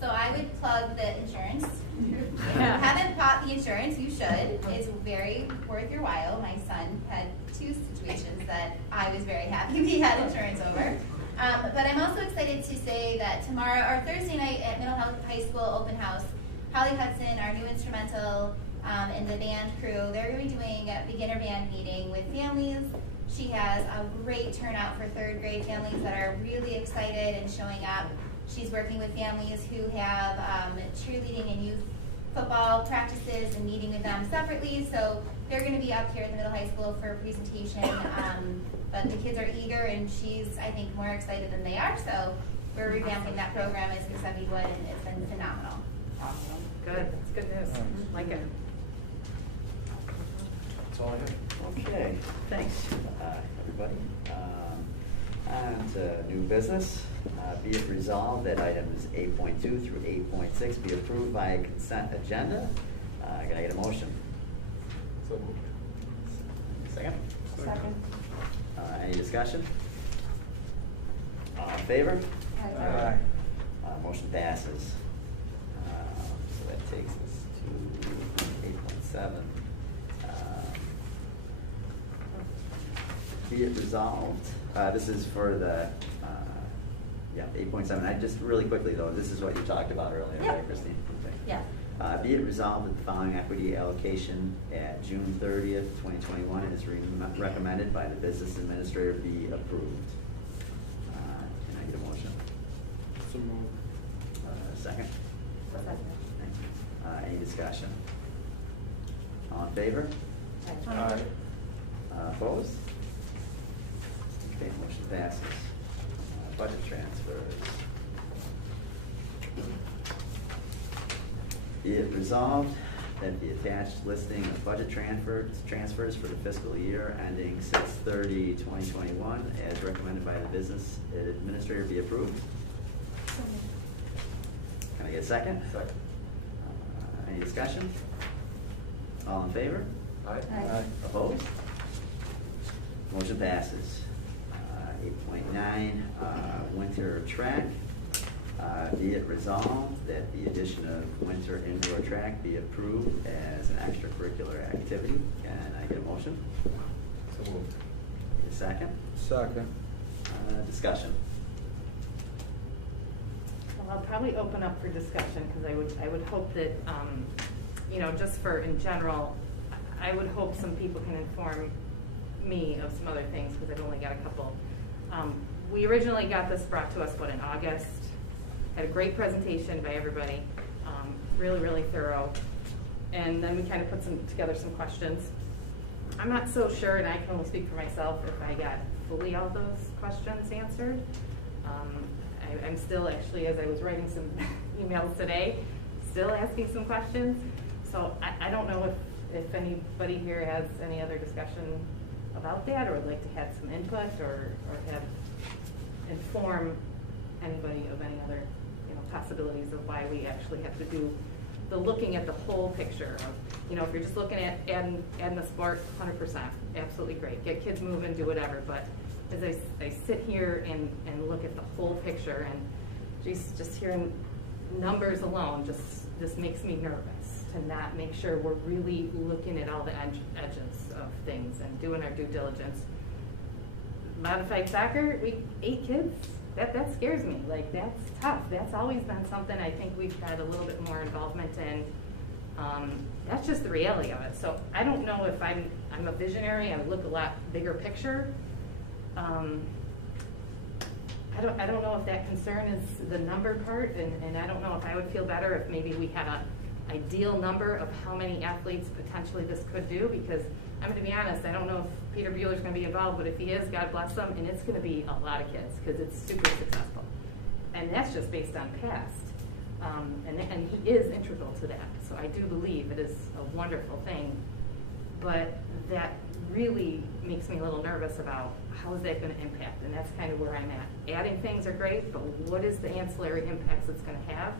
So I would plug the insurance. If you haven't bought the insurance, you should. It's very worth your while. My son had 2 situations that I was very happy we had insurance over. But I'm also excited to say that tomorrow, or Thursday night at Middle High School Open House, Holly Hudson, our new instrumental, and the band crew, they're going to be doing a beginner band meeting with families. She has a great turnout for 3rd grade families that are really excited and showing up. She's working with families who have cheerleading and youth football practices and meeting with them separately. So they're going to be up here at the middle high school for a presentation. But the kids are eager, and she's, I think, more excited than they are. So we're revamping that program as Gethsemane would, and it's been phenomenal. Awesome. Good. That's good news. Like it. That's all I have. Okay, thanks, everybody. On to new business. Be it resolved that items 8.2 through 8.6 be approved by consent agenda. Can I get a motion? So moved. Second? Second. Any discussion? All in favor? Aye. Motion passes. So that takes us to 8.7. Be it resolved, this is for the, 8.7. I just really quickly though, this is what you talked about earlier, right, Christine? Yeah. Be it resolved that the following equity allocation at June 30th, 2021 is recommended by the business administrator be approved. Can I get a motion? So moved. Second? Any discussion? All in favor? Aye. Opposed? Okay, motion passes. Budget transfers. Be it resolved that the attached listing of budget transfers for the fiscal year ending 6/30/2021 as recommended by the business administrator be approved. Can I get a second? Second. Any discussion? All in favor? Aye. Aye. Opposed? Motion passes. 8.9, winter track. Be it resolved that the addition of winter indoor track be approved as an extracurricular activity. Can I get a motion? So moved. Need a second? Second. Discussion. Well, I'll probably open up for discussion because I would hope that, just for in general, I would hope some people can inform me of some other things because I've only got a couple. We originally got this brought to us, in August? Had a great presentation by everybody, really, really thorough. And then we kind of put together some questions. I'm not so sure, and I can only speak for myself, if I got fully all those questions answered. I'm still actually, as I was writing some emails today, still asking some questions. So I don't know if anybody here has any other discussion about that, or would like to have some input, or inform anybody of any other possibilities of why we actually have to do the looking at the whole picture of, if you're just looking at adding the sport, 100%, absolutely great. Get kids moving, do whatever. But as I sit here and look at the whole picture, and just hearing numbers alone just makes me nervous to not make sure we're really looking at all the edges of things and doing our due diligence. Modified soccer, 8 kids. That scares me. Like, that's tough. That's always been something I think we've had a little bit more involvement in. That's just the reality of it. So I don't know if I'm a visionary. I look a lot bigger picture. I don't know if that concern is the number part, and I don't know if I would feel better if maybe we had an ideal number of how many athletes potentially this could do, because I'm going to be honest, I don't know if Peter Bueller's going to be involved, but if he is, God bless him, and it's going to be a lot of kids because it's super successful. and that's just based on past. And he is integral to that, so I do believe it is a wonderful thing, but that really makes me a little nervous about how is that going to impact, and that's kind of where I'm at. Adding things are great, but what is the ancillary impacts it's going to have?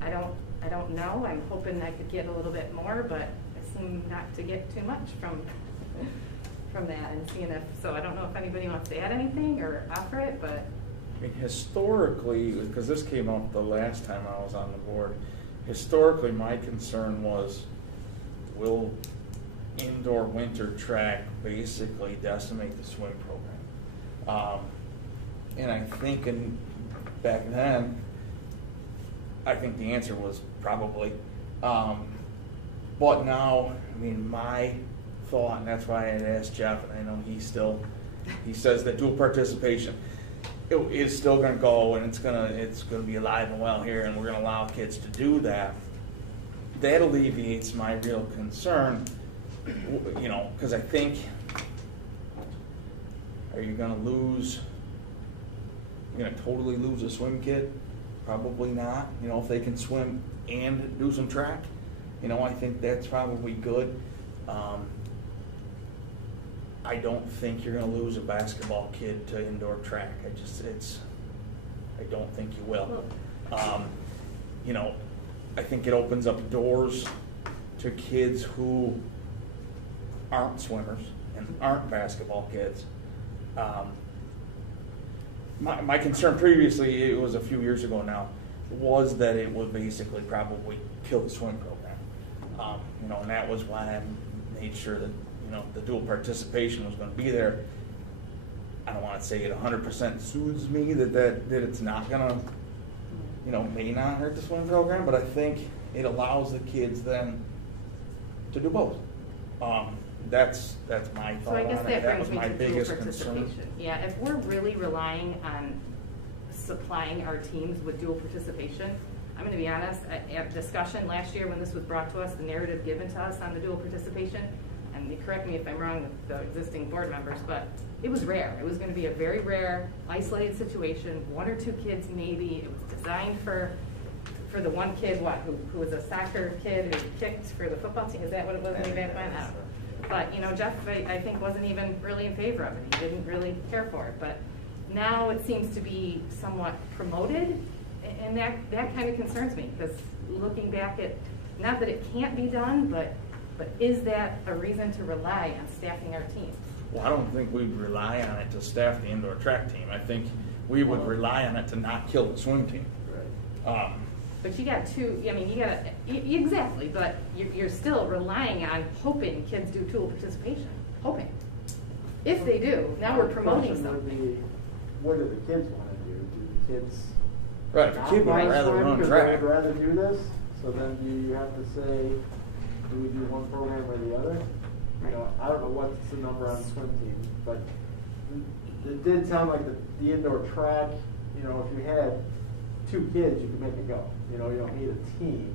I don't know. I'm hoping I could get a little bit more, but I seem not to get too much from that, and seeing if, so I don't know if anybody wants to add anything or offer it, but. I mean, historically, because this came up the last time I was on the board, historically my concern was, will indoor winter track basically decimate the swim program? And I think back then, I think the answer was probably. But now, I mean, my thought, and that's why I had asked Jeff, and I know he says that dual participation, it is still going to go, and it's going to be alive and well here, and we're going to allow kids to do that. That alleviates my real concern, you know, because I think, are you going to totally lose a swim kid? Probably not. You know, if they can swim and do some track, you know, I think that's probably good. I don't think you're going to lose a basketball kid to indoor track. I don't think you will. You know, I think it opens up doors to kids who aren't swimmers and aren't basketball kids. My concern previously, it was a few years ago now, was that it would basically probably kill the swim program. You know, and that was why I made sure that, you know, the dual participation was going to be there. I don't want to say it 100% soothes me that it's not going to, you know, may not hurt the swim program, but I think it allows the kids then to do both. That's my thought. So I guess on that it. That brings was me my to dual biggest participation. concern. Yeah, if we're really relying on supplying our teams with dual participation, I'm going to be honest, at discussion last year when this was brought to us, the narrative given to us on the dual participation, and you correct me if I'm wrong with the existing board members, but it was rare. It was going to be a very rare, isolated situation, 1 or 2 kids maybe. It was designed for the one kid, who was a soccer kid who kicked for the football team. Is that what it was way back when? But, you know, Jeff, I think, wasn't even really in favor of it. He didn't really care for it. But now it seems to be somewhat promoted, and that kind of concerns me, because looking back at, not that it can't be done, but is that a reason to rely on staffing our teams? Well, I don't think we'd rely on it to staff the indoor track team. I think we would rely on it to not kill the swim team. Right. But you got exactly, but you're still relying on hoping kids do dual participation. Hoping. If they do, now we're promoting something. What do the kids want to do? Do the kids right, if a kid would rather run track, they'd rather do this? So then do you have to say, do we do one program or the other? You know, I don't know what's the number on the swim team, but it did sound like the indoor track, you know, if you had 2 kids, you could make it go. You know, you don't need a team,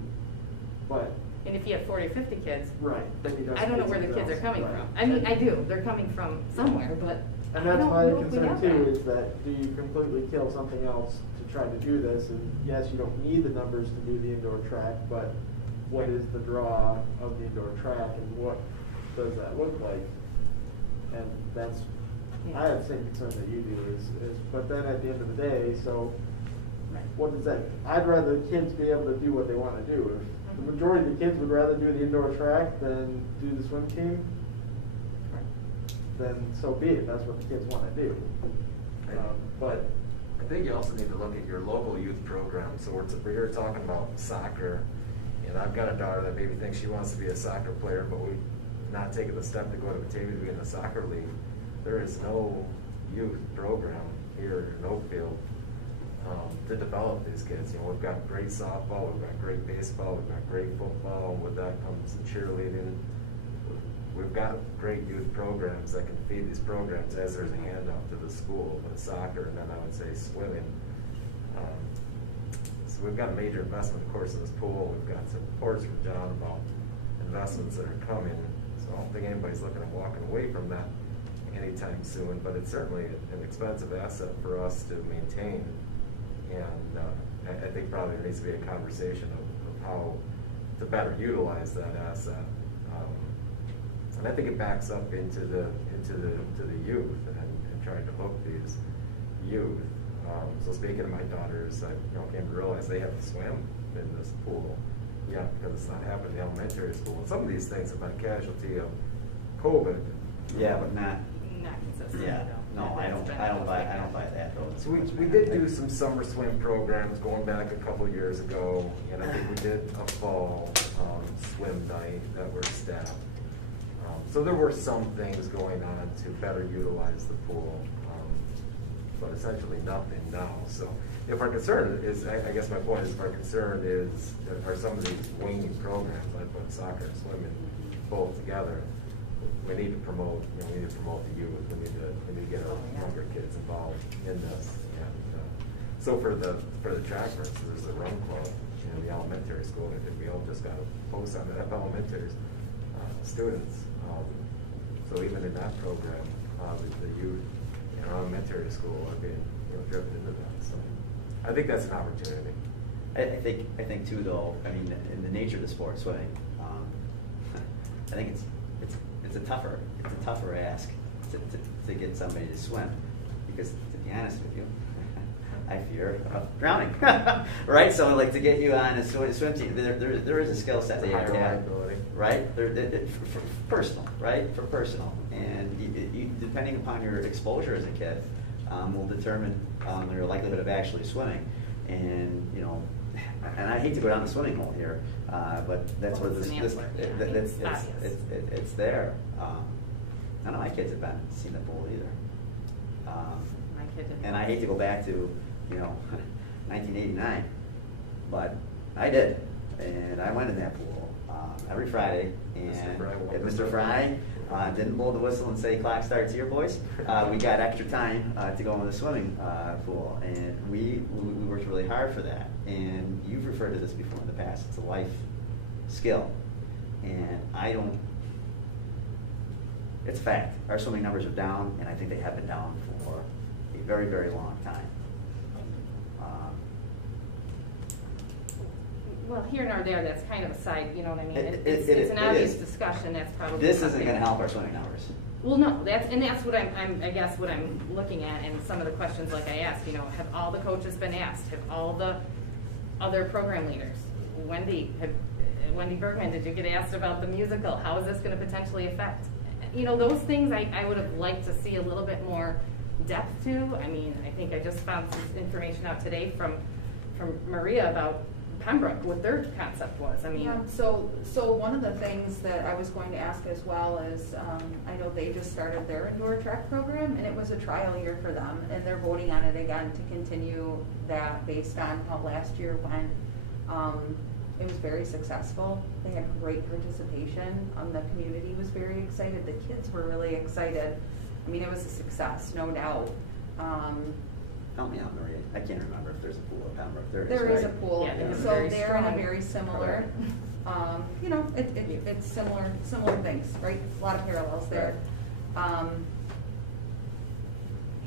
but. And if you have 40 or 50 kids, right, then you I don't know where the kids are coming from. I mean, I do. They're coming from somewhere, but and that's my concern too, is that do you completely kill something else to try to do this? And yes, you don't need the numbers to do the indoor track, but what is the draw of the indoor track, and what does that look like? And that's, I have the same concern that you do, is but then at the end of the day, so what does that, I'd rather the kids be able to do what they want to do. If the majority of the kids would rather do the indoor track than do the swim team, then so be it. That's what the kids want to do. But I think you also need to look at your local youth program. So we're here talking about soccer, and I've got a daughter that maybe thinks she wants to be a soccer player, but we've not taken the step to go to Batavia to be in the soccer league. There is no youth program here in Oakfield to develop these kids. You know, we've got great softball, we've got great baseball, we've got great football. With that comes the cheerleading. We've got great youth programs that can feed these programs, as there's a handout to the school with soccer, and then I would say swimming. So we've got a major investment, of course, in this pool. We've got some reports from John about investments that are coming. So I don't think anybody's looking at walking away from that anytime soon, but it's certainly an expensive asset for us to maintain And I think probably there needs to be a conversation of how to better utilize that asset. And I think it backs up into the youth and trying to hook these youth. So speaking of my daughters, I came to realize they have to swim in this pool. Yeah, because it's not happening in elementary school. And some of these things have been a casualty of COVID. Yeah, but not consistent. Yeah, no, I don't buy that though. So we did do some summer swim programs going back a couple of years ago, and I think we did a fall swim night that were staffed. So there were some things going on to better utilize the pool, but essentially nothing now. So if our concern is, I guess my point is, if our concern is, are some of these waning programs, like put soccer and swimming both together, we need to promote, we need to promote the youth. We need to get our younger kids involved in this. And so for the track, for instance, there's the run club in the elementary school. I think we all just got to focus on that elementary students. So even in that program, the youth in our elementary school are being driven into that. So I think that's an opportunity. I think too, though. I mean, in the nature of the sport, swimming, I think it's a tougher ask to get somebody to swim, because to be honest with you, I fear of drowning. Right? So like to get you on a swim team, there is a skill set that you have to have. Right? For personal, right? For personal, and you, depending upon your exposure as a kid, will determine your likelihood of actually swimming. And and I hate to go down the swimming hole here, but that's where it's there. None of my kids have seen the pool either. My kid didn't. And I hate to go back to 1989, but I did, and I went in that pool every Friday. And if Mr. Fry didn't blow the whistle and say clock starts here, boys, we got extra time to go in the swimming pool, and we worked really hard for that. And you've referred to this before in the past. It's a life skill, and it's a fact. Our swimming numbers are down, and I think they have been down for a very, very long time. Well, here nor there, that's kind of a side, you know what I mean? It's an obvious discussion. That's probably this isn't going to help our swimming numbers. Well, no, that's what I guess what I'm looking at, and some of the questions like I asked. Have all the coaches been asked? Have all the other program leaders? Wendy Bergman, did you get asked about the musical? How is this going to potentially affect? Those things I would have liked to see a little bit more depth to. I mean, I think I just found some information out today from Maria about Pembroke, what their concept was. I mean, yeah, so one of the things that I was going to ask as well is, I know they just started their indoor track program, and it was a trial year for them, and they're voting on it again to continue that based on how last year went. It was very successful. They had great participation. The community was very excited. The kids were really excited. I mean, it was a success, no doubt. Help me out, Maria. I can't remember if there's a pool at Pembroke. There is a pool. Yeah, so they're in a very similar, it's similar things, right? A lot of parallels there.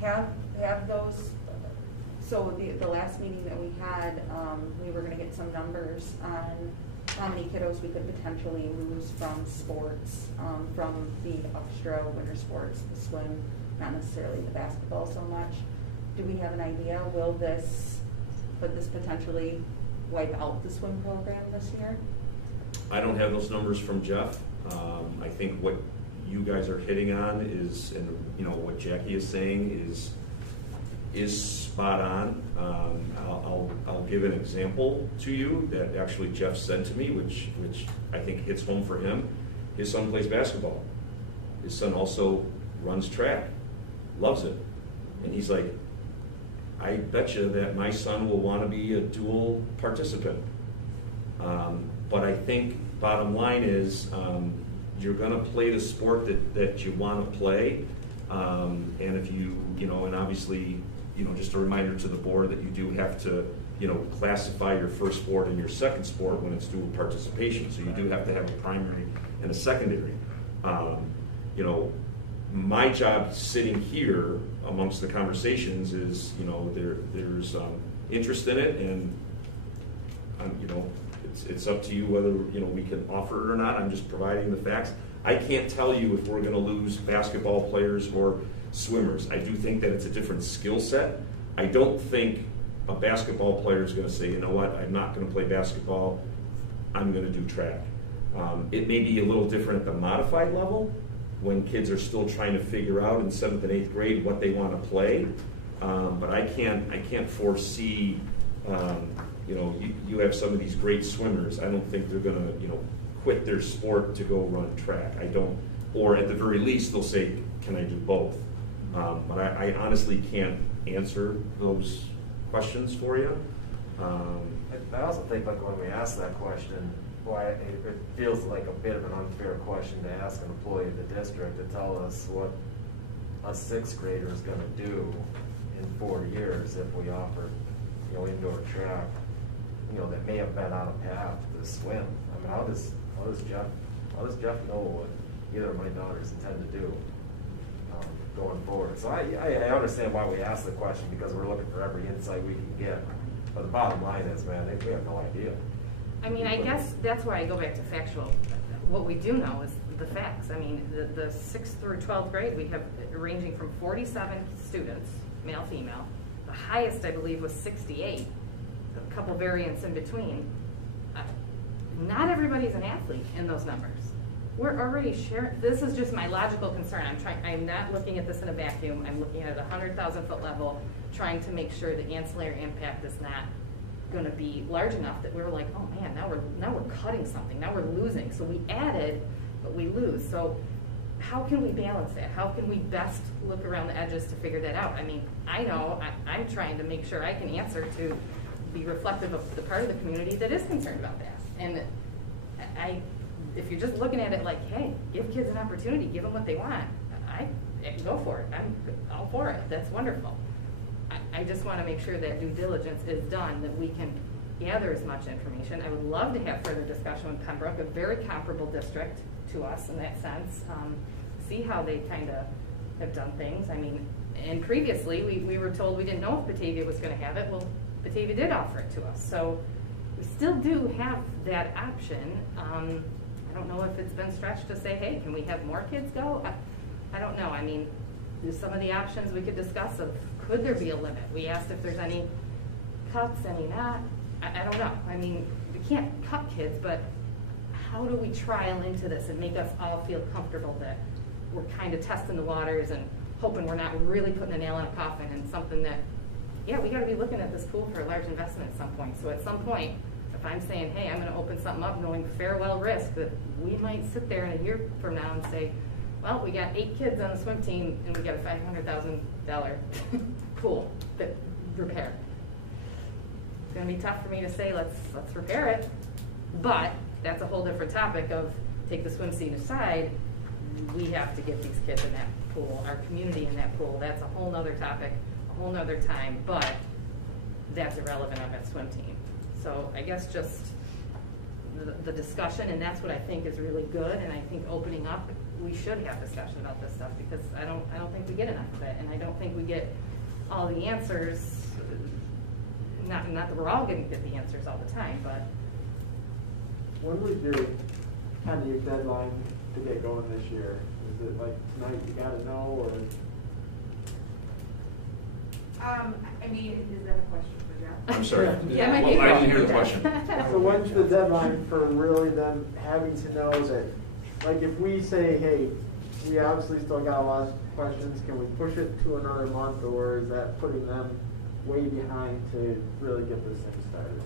Have those. So the last meeting that we had, we were going to get some numbers on how many kiddos we could potentially lose from sports, from the extra winter sports, the swim, not necessarily the basketball so much. Do we have an idea? Could this potentially wipe out the swim program this year? I don't have those numbers from Jeff. I think what you guys are hitting on is, and what Jackie is saying is spot on. I'll give an example to you that actually Jeff said to me, which I think hits home for him. His son plays basketball. His son also runs track, loves it, and he's like, I bet you that my son will want to be a dual participant. But I think bottom line is you're going to play the sport that you want to play. And if and obviously, just a reminder to the board that you do have to, classify your first sport and your second sport when it's dual participation. So you do have to have a primary and a secondary. My job sitting here amongst the conversations is, there's interest in it, and you know, it's up to you whether, you know, we can offer it or not. I'm just providing the facts. I can't tell you if we're going to lose basketball players or swimmers. I do think that it's a different skill set. I don't think a basketball player is going to say, you know what, I'm not going to play basketball, I'm going to do track. It may be a little different at the modified level when kids are still trying to figure out in 7th and 8th grade what they want to play. But I can't foresee, you know, you have some of these great swimmers. I don't think they're going to, you know, quit their sport to go run track. I don't, or at the very least, they'll say, can I do both? But I honestly can't answer those questions for you. I also think, like, when we ask that question, why it feels like a bit of an unfair question to ask an employee of the district to tell us what a 6th grader is going to do in 4 years if we offer, you know, indoor track, you know, that may have been on a path to swim. I mean, how does Jeff know what either of my daughters intend to do going forward? So I understand why we ask the question, because we're looking for every insight we can get. But the bottom line is, man, we have no idea. I mean, I guess that's why I go back to factual. What we do know is the facts. I mean, the 6th through 12th grade, we have ranging from 47 students, male, female. The highest, I believe, was 68. A couple variants in between. Not everybody's an athlete in those numbers. We're already sharing. This is just my logical concern. I'm not looking at this in a vacuum. I'm looking at it at a 100,000-foot level, trying to make sure the ancillary impact is not going to be large enough that we're like, oh man, now we're cutting something. Now we're losing. So we added, but we lose. So how can we balance that? How can we best look around the edges to figure that out? I mean, I know I'm trying to make sure I can answer to be reflective of the part of the community that is concerned about that. And if you're just looking at it like, hey, give kids an opportunity, give them what they want, I go for it. I'm all for it. That's wonderful. I just want to make sure that due diligence is done, that we can gather as much information. I would love to have further discussion with Pembroke, a very comparable district to us in that sense. See how they kind of have done things. I mean, and previously we were told we didn't know if Batavia was going to have it. Well, Batavia did offer it to us. So we still do have that option. I don't know if it's been stretched to say, hey, can we have more kids go? I don't know. I mean, there's some of the options we could discuss of, could there be a limit? We asked if there's any cuts, any not. I don't know. I mean, we can't cut kids, but how do we trial into this and make us all feel comfortable that we're kind of testing the waters and hoping we're not really putting a nail in a coffin and something that, yeah, we got to be looking at this pool for a large investment at some point. So at some point, if I'm saying, hey, I'm going to open something up knowing farewell risk, that we might sit there in a year from now and say, well, we got 8 kids on the swim team and we got a $500,000 pool that repair. It's going to be tough for me to say, let's repair it. But that's a whole different topic of take the swim scene aside. We have to get these kids in that pool, our community in that pool. That's a whole nother topic, a whole nother time, but that's irrelevant of that swim team. So I guess just the discussion, and that's what I think is really good, and I think opening up, we should have discussion about this stuff, because I don't think we get enough of it, and I don't think we get all the answers, not that we're all going to get the answers all the time, but. When was your deadline to get going this year? Is it like tonight you gotta know, or? I mean, is that a question for Jeff? I'm sorry. Yeah, well, I didn't hear the question. So when's the deadline for really them having to know that, like, if we say, hey, we obviously still got a lot of questions, can we push it to another month, or is that putting them way behind to really get this thing started?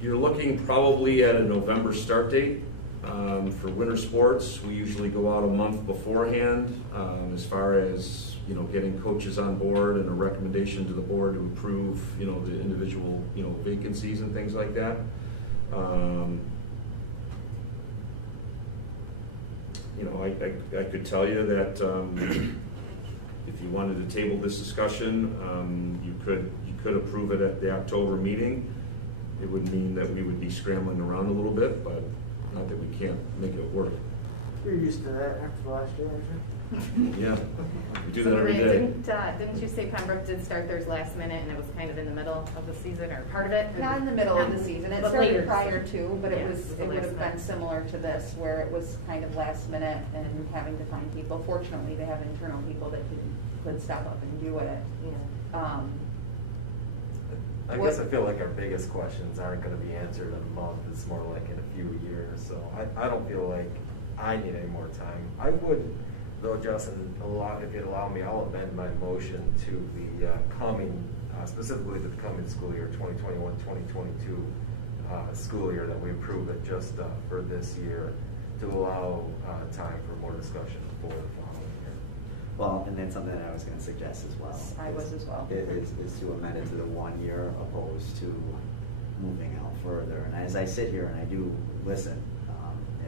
You're looking probably at a November start date. For winter sports, we usually go out a month beforehand, as far as, you know, getting coaches on board and a recommendation to the board to approve, you know, the individual, you know, vacancies and things like that. You know, I could tell you that if you wanted to table this discussion, you could approve it at the October meeting. It would mean that we would be scrambling around a little bit, but not that we can't make it work. You're used to that after last year, aren't you? Yeah, we do So that every day. Didn't you say Pembroke did start theirs last minute and it was kind of in the middle of the season or part of it? Not in the middle of the season. It But later started this prior year. to, but it Yeah, was, the it would last have been minute. similar to this, where it was kind of last minute and having to find people. Fortunately, they have internal people that could step up and do it. Yeah. I guess I feel like our biggest questions aren't going to be answered in a month. It's more like in a few years. So I don't feel like I need any more time. I would, though, Justin, if you'd allow me, I'll amend my motion to the coming, specifically the coming school year, 2021-2022 school year, that we approve it just for this year, to allow time for more discussion for the following year. Well, and that's something that I was going to suggest as well. I was as well. Is to amend it to the 1 year opposed to moving out further. And as I sit here and I do listen,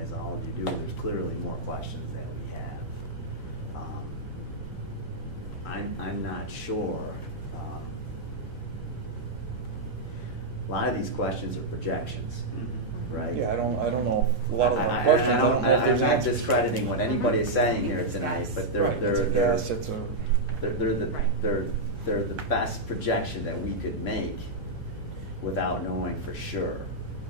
as all of you do, there's clearly more questions that we have. I'm not sure. A lot of these questions are projections, right? Yeah, I don't know. A lot of the questions, I don't know if I'm there's not answers. discrediting what anybody is saying here tonight, but they're the best projection that we could make without knowing for sure.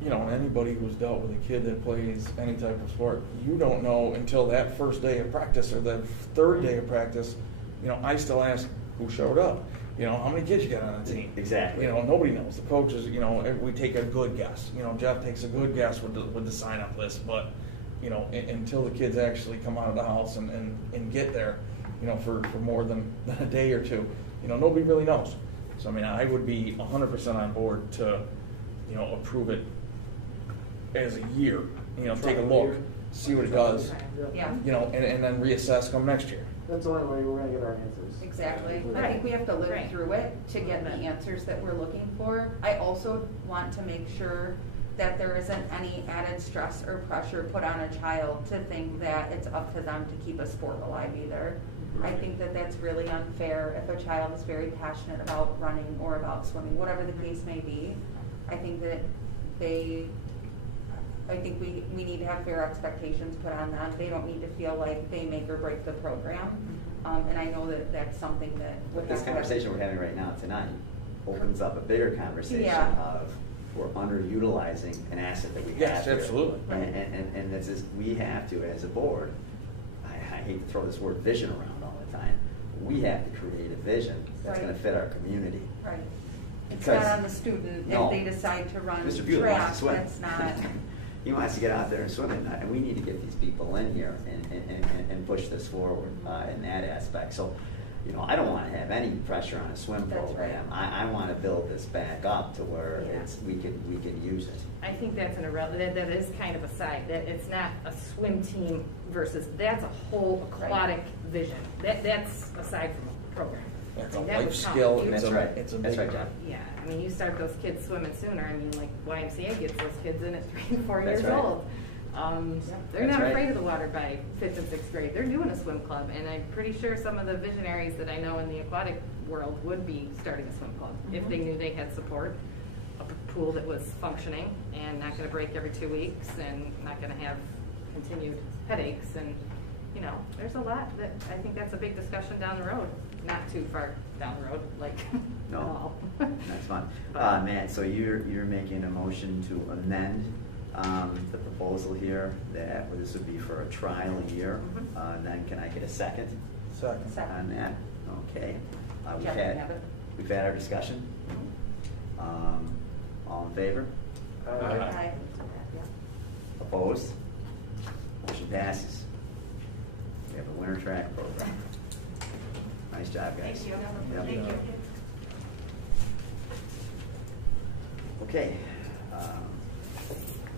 You know, anybody who's dealt with a kid that plays any type of sport, you don't know until that first day of practice or the third day of practice. You know, I still ask who showed up. You know, how many kids you got on the team? Exactly. You know, nobody knows. The coaches, you know, we take a good guess. You know, Jeff takes a good guess with the sign-up list, but, you know, until the kids actually come out of the house and get there, you know, for more than a day or two, you know, nobody really knows. So, I mean, I would be 100% on board to, you know, approve it as a year. You know, take a look, see what it does. Yeah. You know, and then reassess come next year. That's the only way we're going to get our answers. Exactly. I think we have to live through it to get the answers that we're looking for. I also want to make sure that there isn't any added stress or pressure put on a child to think that it's up to them to keep a sport alive either. I think that that's really unfair if a child is very passionate about running or about swimming, whatever the case may be. I think that we need to have fair expectations put on them. They don't need to feel like they make or break the program. And I know that that's something that... But this conversation we're having right now tonight opens up a bigger conversation of we're underutilizing an asset that we have. Yes, here. absolutely. And this is, we have to, as a board, I hate to throw this word vision around all the time, we have to create a vision that's going to fit our community. Right. It's Because- not on the student No. if they decide to run Mr. Bueller wants to track. swim. That's not... He wants to get out there and swim at night, and we need to get these people in here and push this forward in that aspect. So, you know, I don't want to have any pressure on a swim program. I want to build this back up to where we can use it. I think that's an irrelevant, that is kind of a side, that it's not a swim team versus, that's a whole aquatic vision. That's aside from a program. It's a That life would count. skill. You- It's a That's big right, John. Yeah, I mean, you start those kids swimming sooner. I mean, like YMCA gets those kids in at 3 and 4 That's years right. old. They're That's not right. afraid of the water by 5th and 6th grade. They're doing a swim club, and I'm pretty sure some of the visionaries that I know in the aquatic world would be starting a swim club if they knew they had support, a pool that was functioning and not going to break every 2 weeks and not going to have continued headaches. And you know, there's a lot that I think that's a big discussion down the road. Not too far down the road, like No, at all. that's fine. Matt, so you're making a motion to amend the proposal here, that this would be for a trial year. And then can I get a second? Second. On that? Okay. Jeff can have it. We've had our discussion. All in favor? Aye. Opposed? Motion passes. We have a winter track program. Nice job, guys. Thank you. Yep. Thank you. Okay.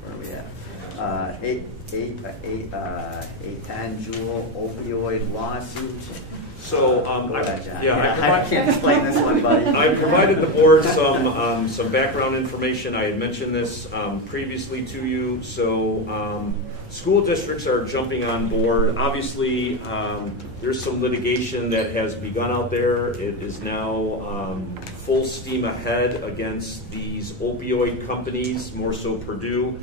Where are we at? 810 Jewel opioid lawsuit. So, Go ahead, John. yeah, I can't explain this one, buddy. I provided the board some background information. I had mentioned this previously to you. So, school districts are jumping on board. Obviously, there's some litigation that has begun out there. It is now full steam ahead against these opioid companies, more so Purdue.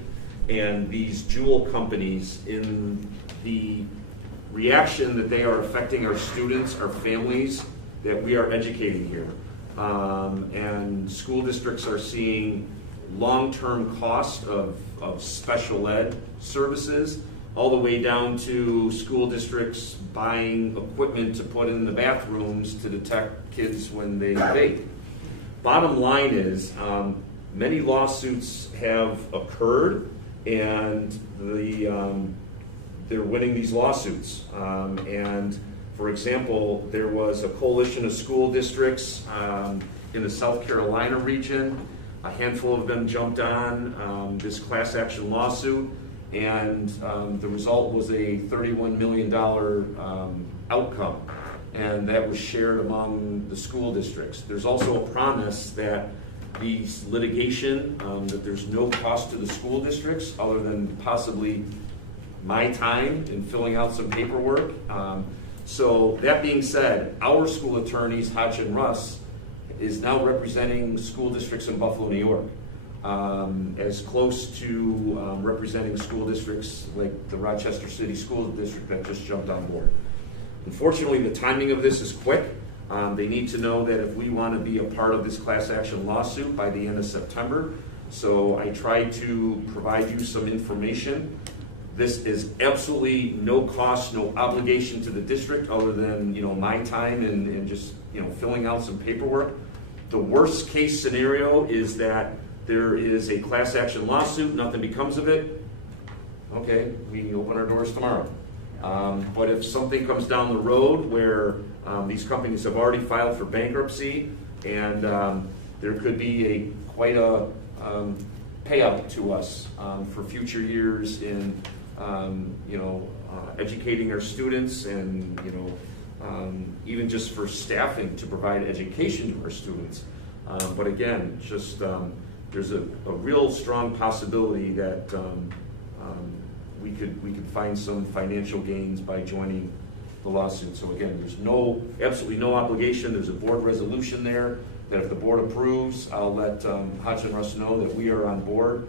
and these jewel companies in the reaction that they are affecting our students, our families that we are educating here. And school districts are seeing long-term cost of special ed services, all the way down to school districts buying equipment to put in the bathrooms to detect kids when they vape. Bottom line is, many lawsuits have occurred, and they're winning these lawsuits. And for example, there was a coalition of school districts in the South Carolina region. A handful of them jumped on this class action lawsuit, and the result was a $31 million outcome, and that was shared among the school districts. There's also a promise that these litigation, that there's no cost to the school districts other than possibly my time in filling out some paperwork. So that being said, our school attorneys, Hodge and Russ, is now representing school districts in Buffalo, New York, as close to representing school districts like the Rochester City School District that just jumped on board. Unfortunately, the timing of this is quick. They need to know that if we want to be a part of this class action lawsuit by the end of September. So I tried to provide you some information. This is absolutely no cost, no obligation to the district other than, you know, my time and just, you know, filling out some paperwork. The worst case scenario is that there is a class action lawsuit, nothing becomes of it. Okay, we can open our doors tomorrow. But if something comes down the road where these companies have already filed for bankruptcy, and there could be quite a payout to us for future years in educating our students, and even just for staffing to provide education to our students. But again, just there's a real strong possibility that we could find some financial gains by joining the lawsuit. So again, there's absolutely no obligation. There's a board resolution there that if the board approves, I'll let Hodge and Russ know that we are on board.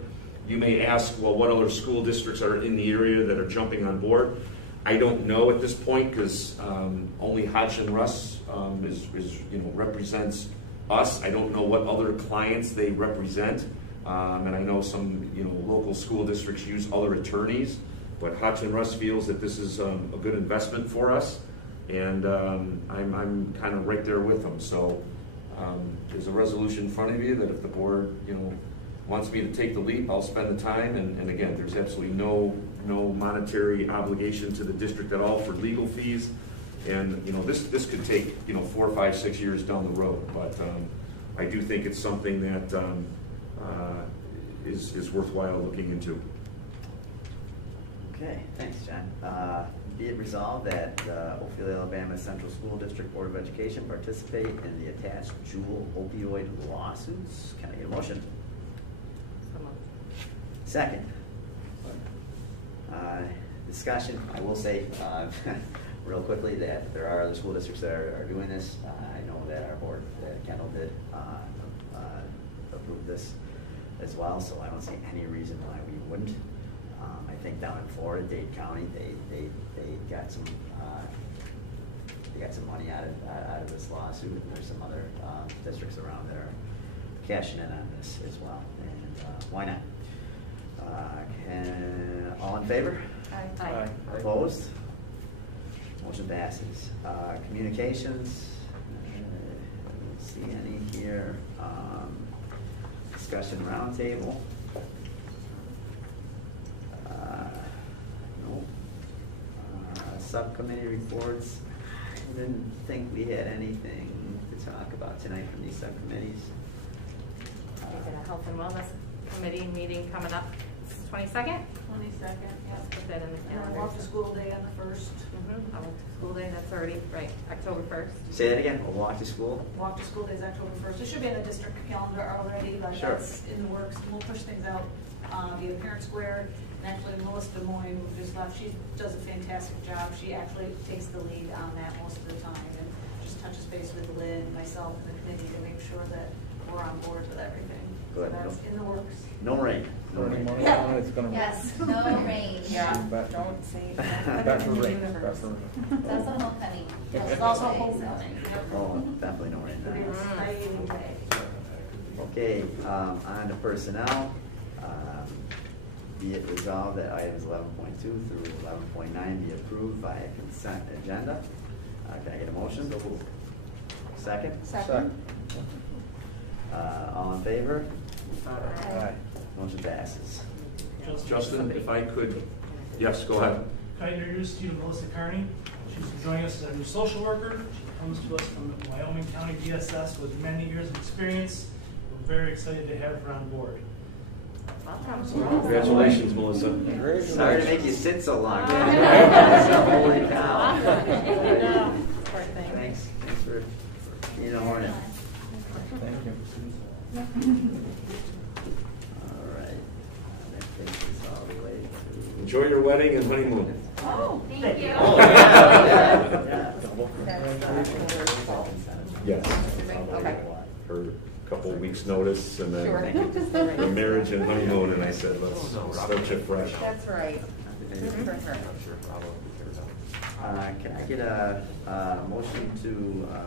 You may ask, well, what other school districts are in the area that are jumping on board? I don't know at this point, because only Hodge and Russ represents us. I don't know what other clients they represent, and I know some local school districts use other attorneys. But Hodge and Russ feels that this is a good investment for us, and I'm kind of right there with them. So there's a resolution in front of you that if the board wants me to take the leap, I'll spend the time. And again, there's absolutely no monetary obligation to the district at all for legal fees. And this could take 4, 5, 6 years down the road. But I do think it's something that is worthwhile looking into. Okay, thanks, John. Be it resolved that Oakfield-Alabama Central School District Board of Education participate in the attached Juul opioid lawsuits. Can I get a motion? Second. Discussion. I will say real quickly that there are other school districts that are doing this. I know that our board, that Kendall did approve this as well, so I don't see any reason why we wouldn't. I think down in Florida, Dade County, they got some money out of this lawsuit, and there's some other districts around that are cashing in on this as well. And why not? All in favor? Aye. Aye. Opposed? Motion passes. Communications. Don't see any here. Discussion roundtable. Nope. Subcommittee reports. I didn't think we had anything to talk about tonight from these subcommittees. We got a health and wellness committee meeting coming up. 22nd? 22nd, yeah. Put that in the calendar. And walk to school day on the 1st. I walk to school day, that's already, right, October 1st. Say that again, we'll walk to school? Walk to school day is October 1st. It should be in the district calendar already, but Sure. That's in the works. We'll push things out via Parent Square. And actually, Melissa Des Moines, who just left, she does a fantastic job. She actually takes the lead on that most of the time and just touches base with Lynn, myself, and the committee to make sure that we're on board with everything. Good. So that's in the works. No rain. No rain. Yeah. It's gonna rain. Yes, no rain. Yeah, Back- don't say back that for in the rain. universe. Back for rain. It's also homecoming. It's also homecoming. Oh, definitely no rain. An exciting day. Okay, on to personnel. Be it resolved that items 11.2 through 11.9 be approved by a consent agenda. Can I get a motion? Second? Second. All in favor? Aye. Motion passes. Justin, if I could, yes, go ahead. Can I introduce you to Melissa Carney? She's joining us as a new social worker. She comes to us from Wyoming County DSS with many years of experience. We're very excited to have her on board. Congratulations, Melissa. Sorry to make you sit so long. Holy cow. Thanks for being on it. Thank you. All right. That takes us all the way to. Enjoy your wedding and honeymoon. Oh, thank you. Oh, yeah. Yes. Okay. For a couple of weeks' notice, and then Sure. the marriage and honeymoon, and I said, let's start you fresh. That's right. Good for her. Can I get a motion to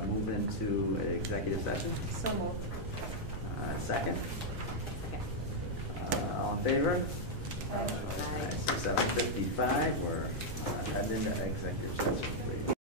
move into executive session? So moved. Second? All in favor? All right, so 7:55, we're heading into executive session.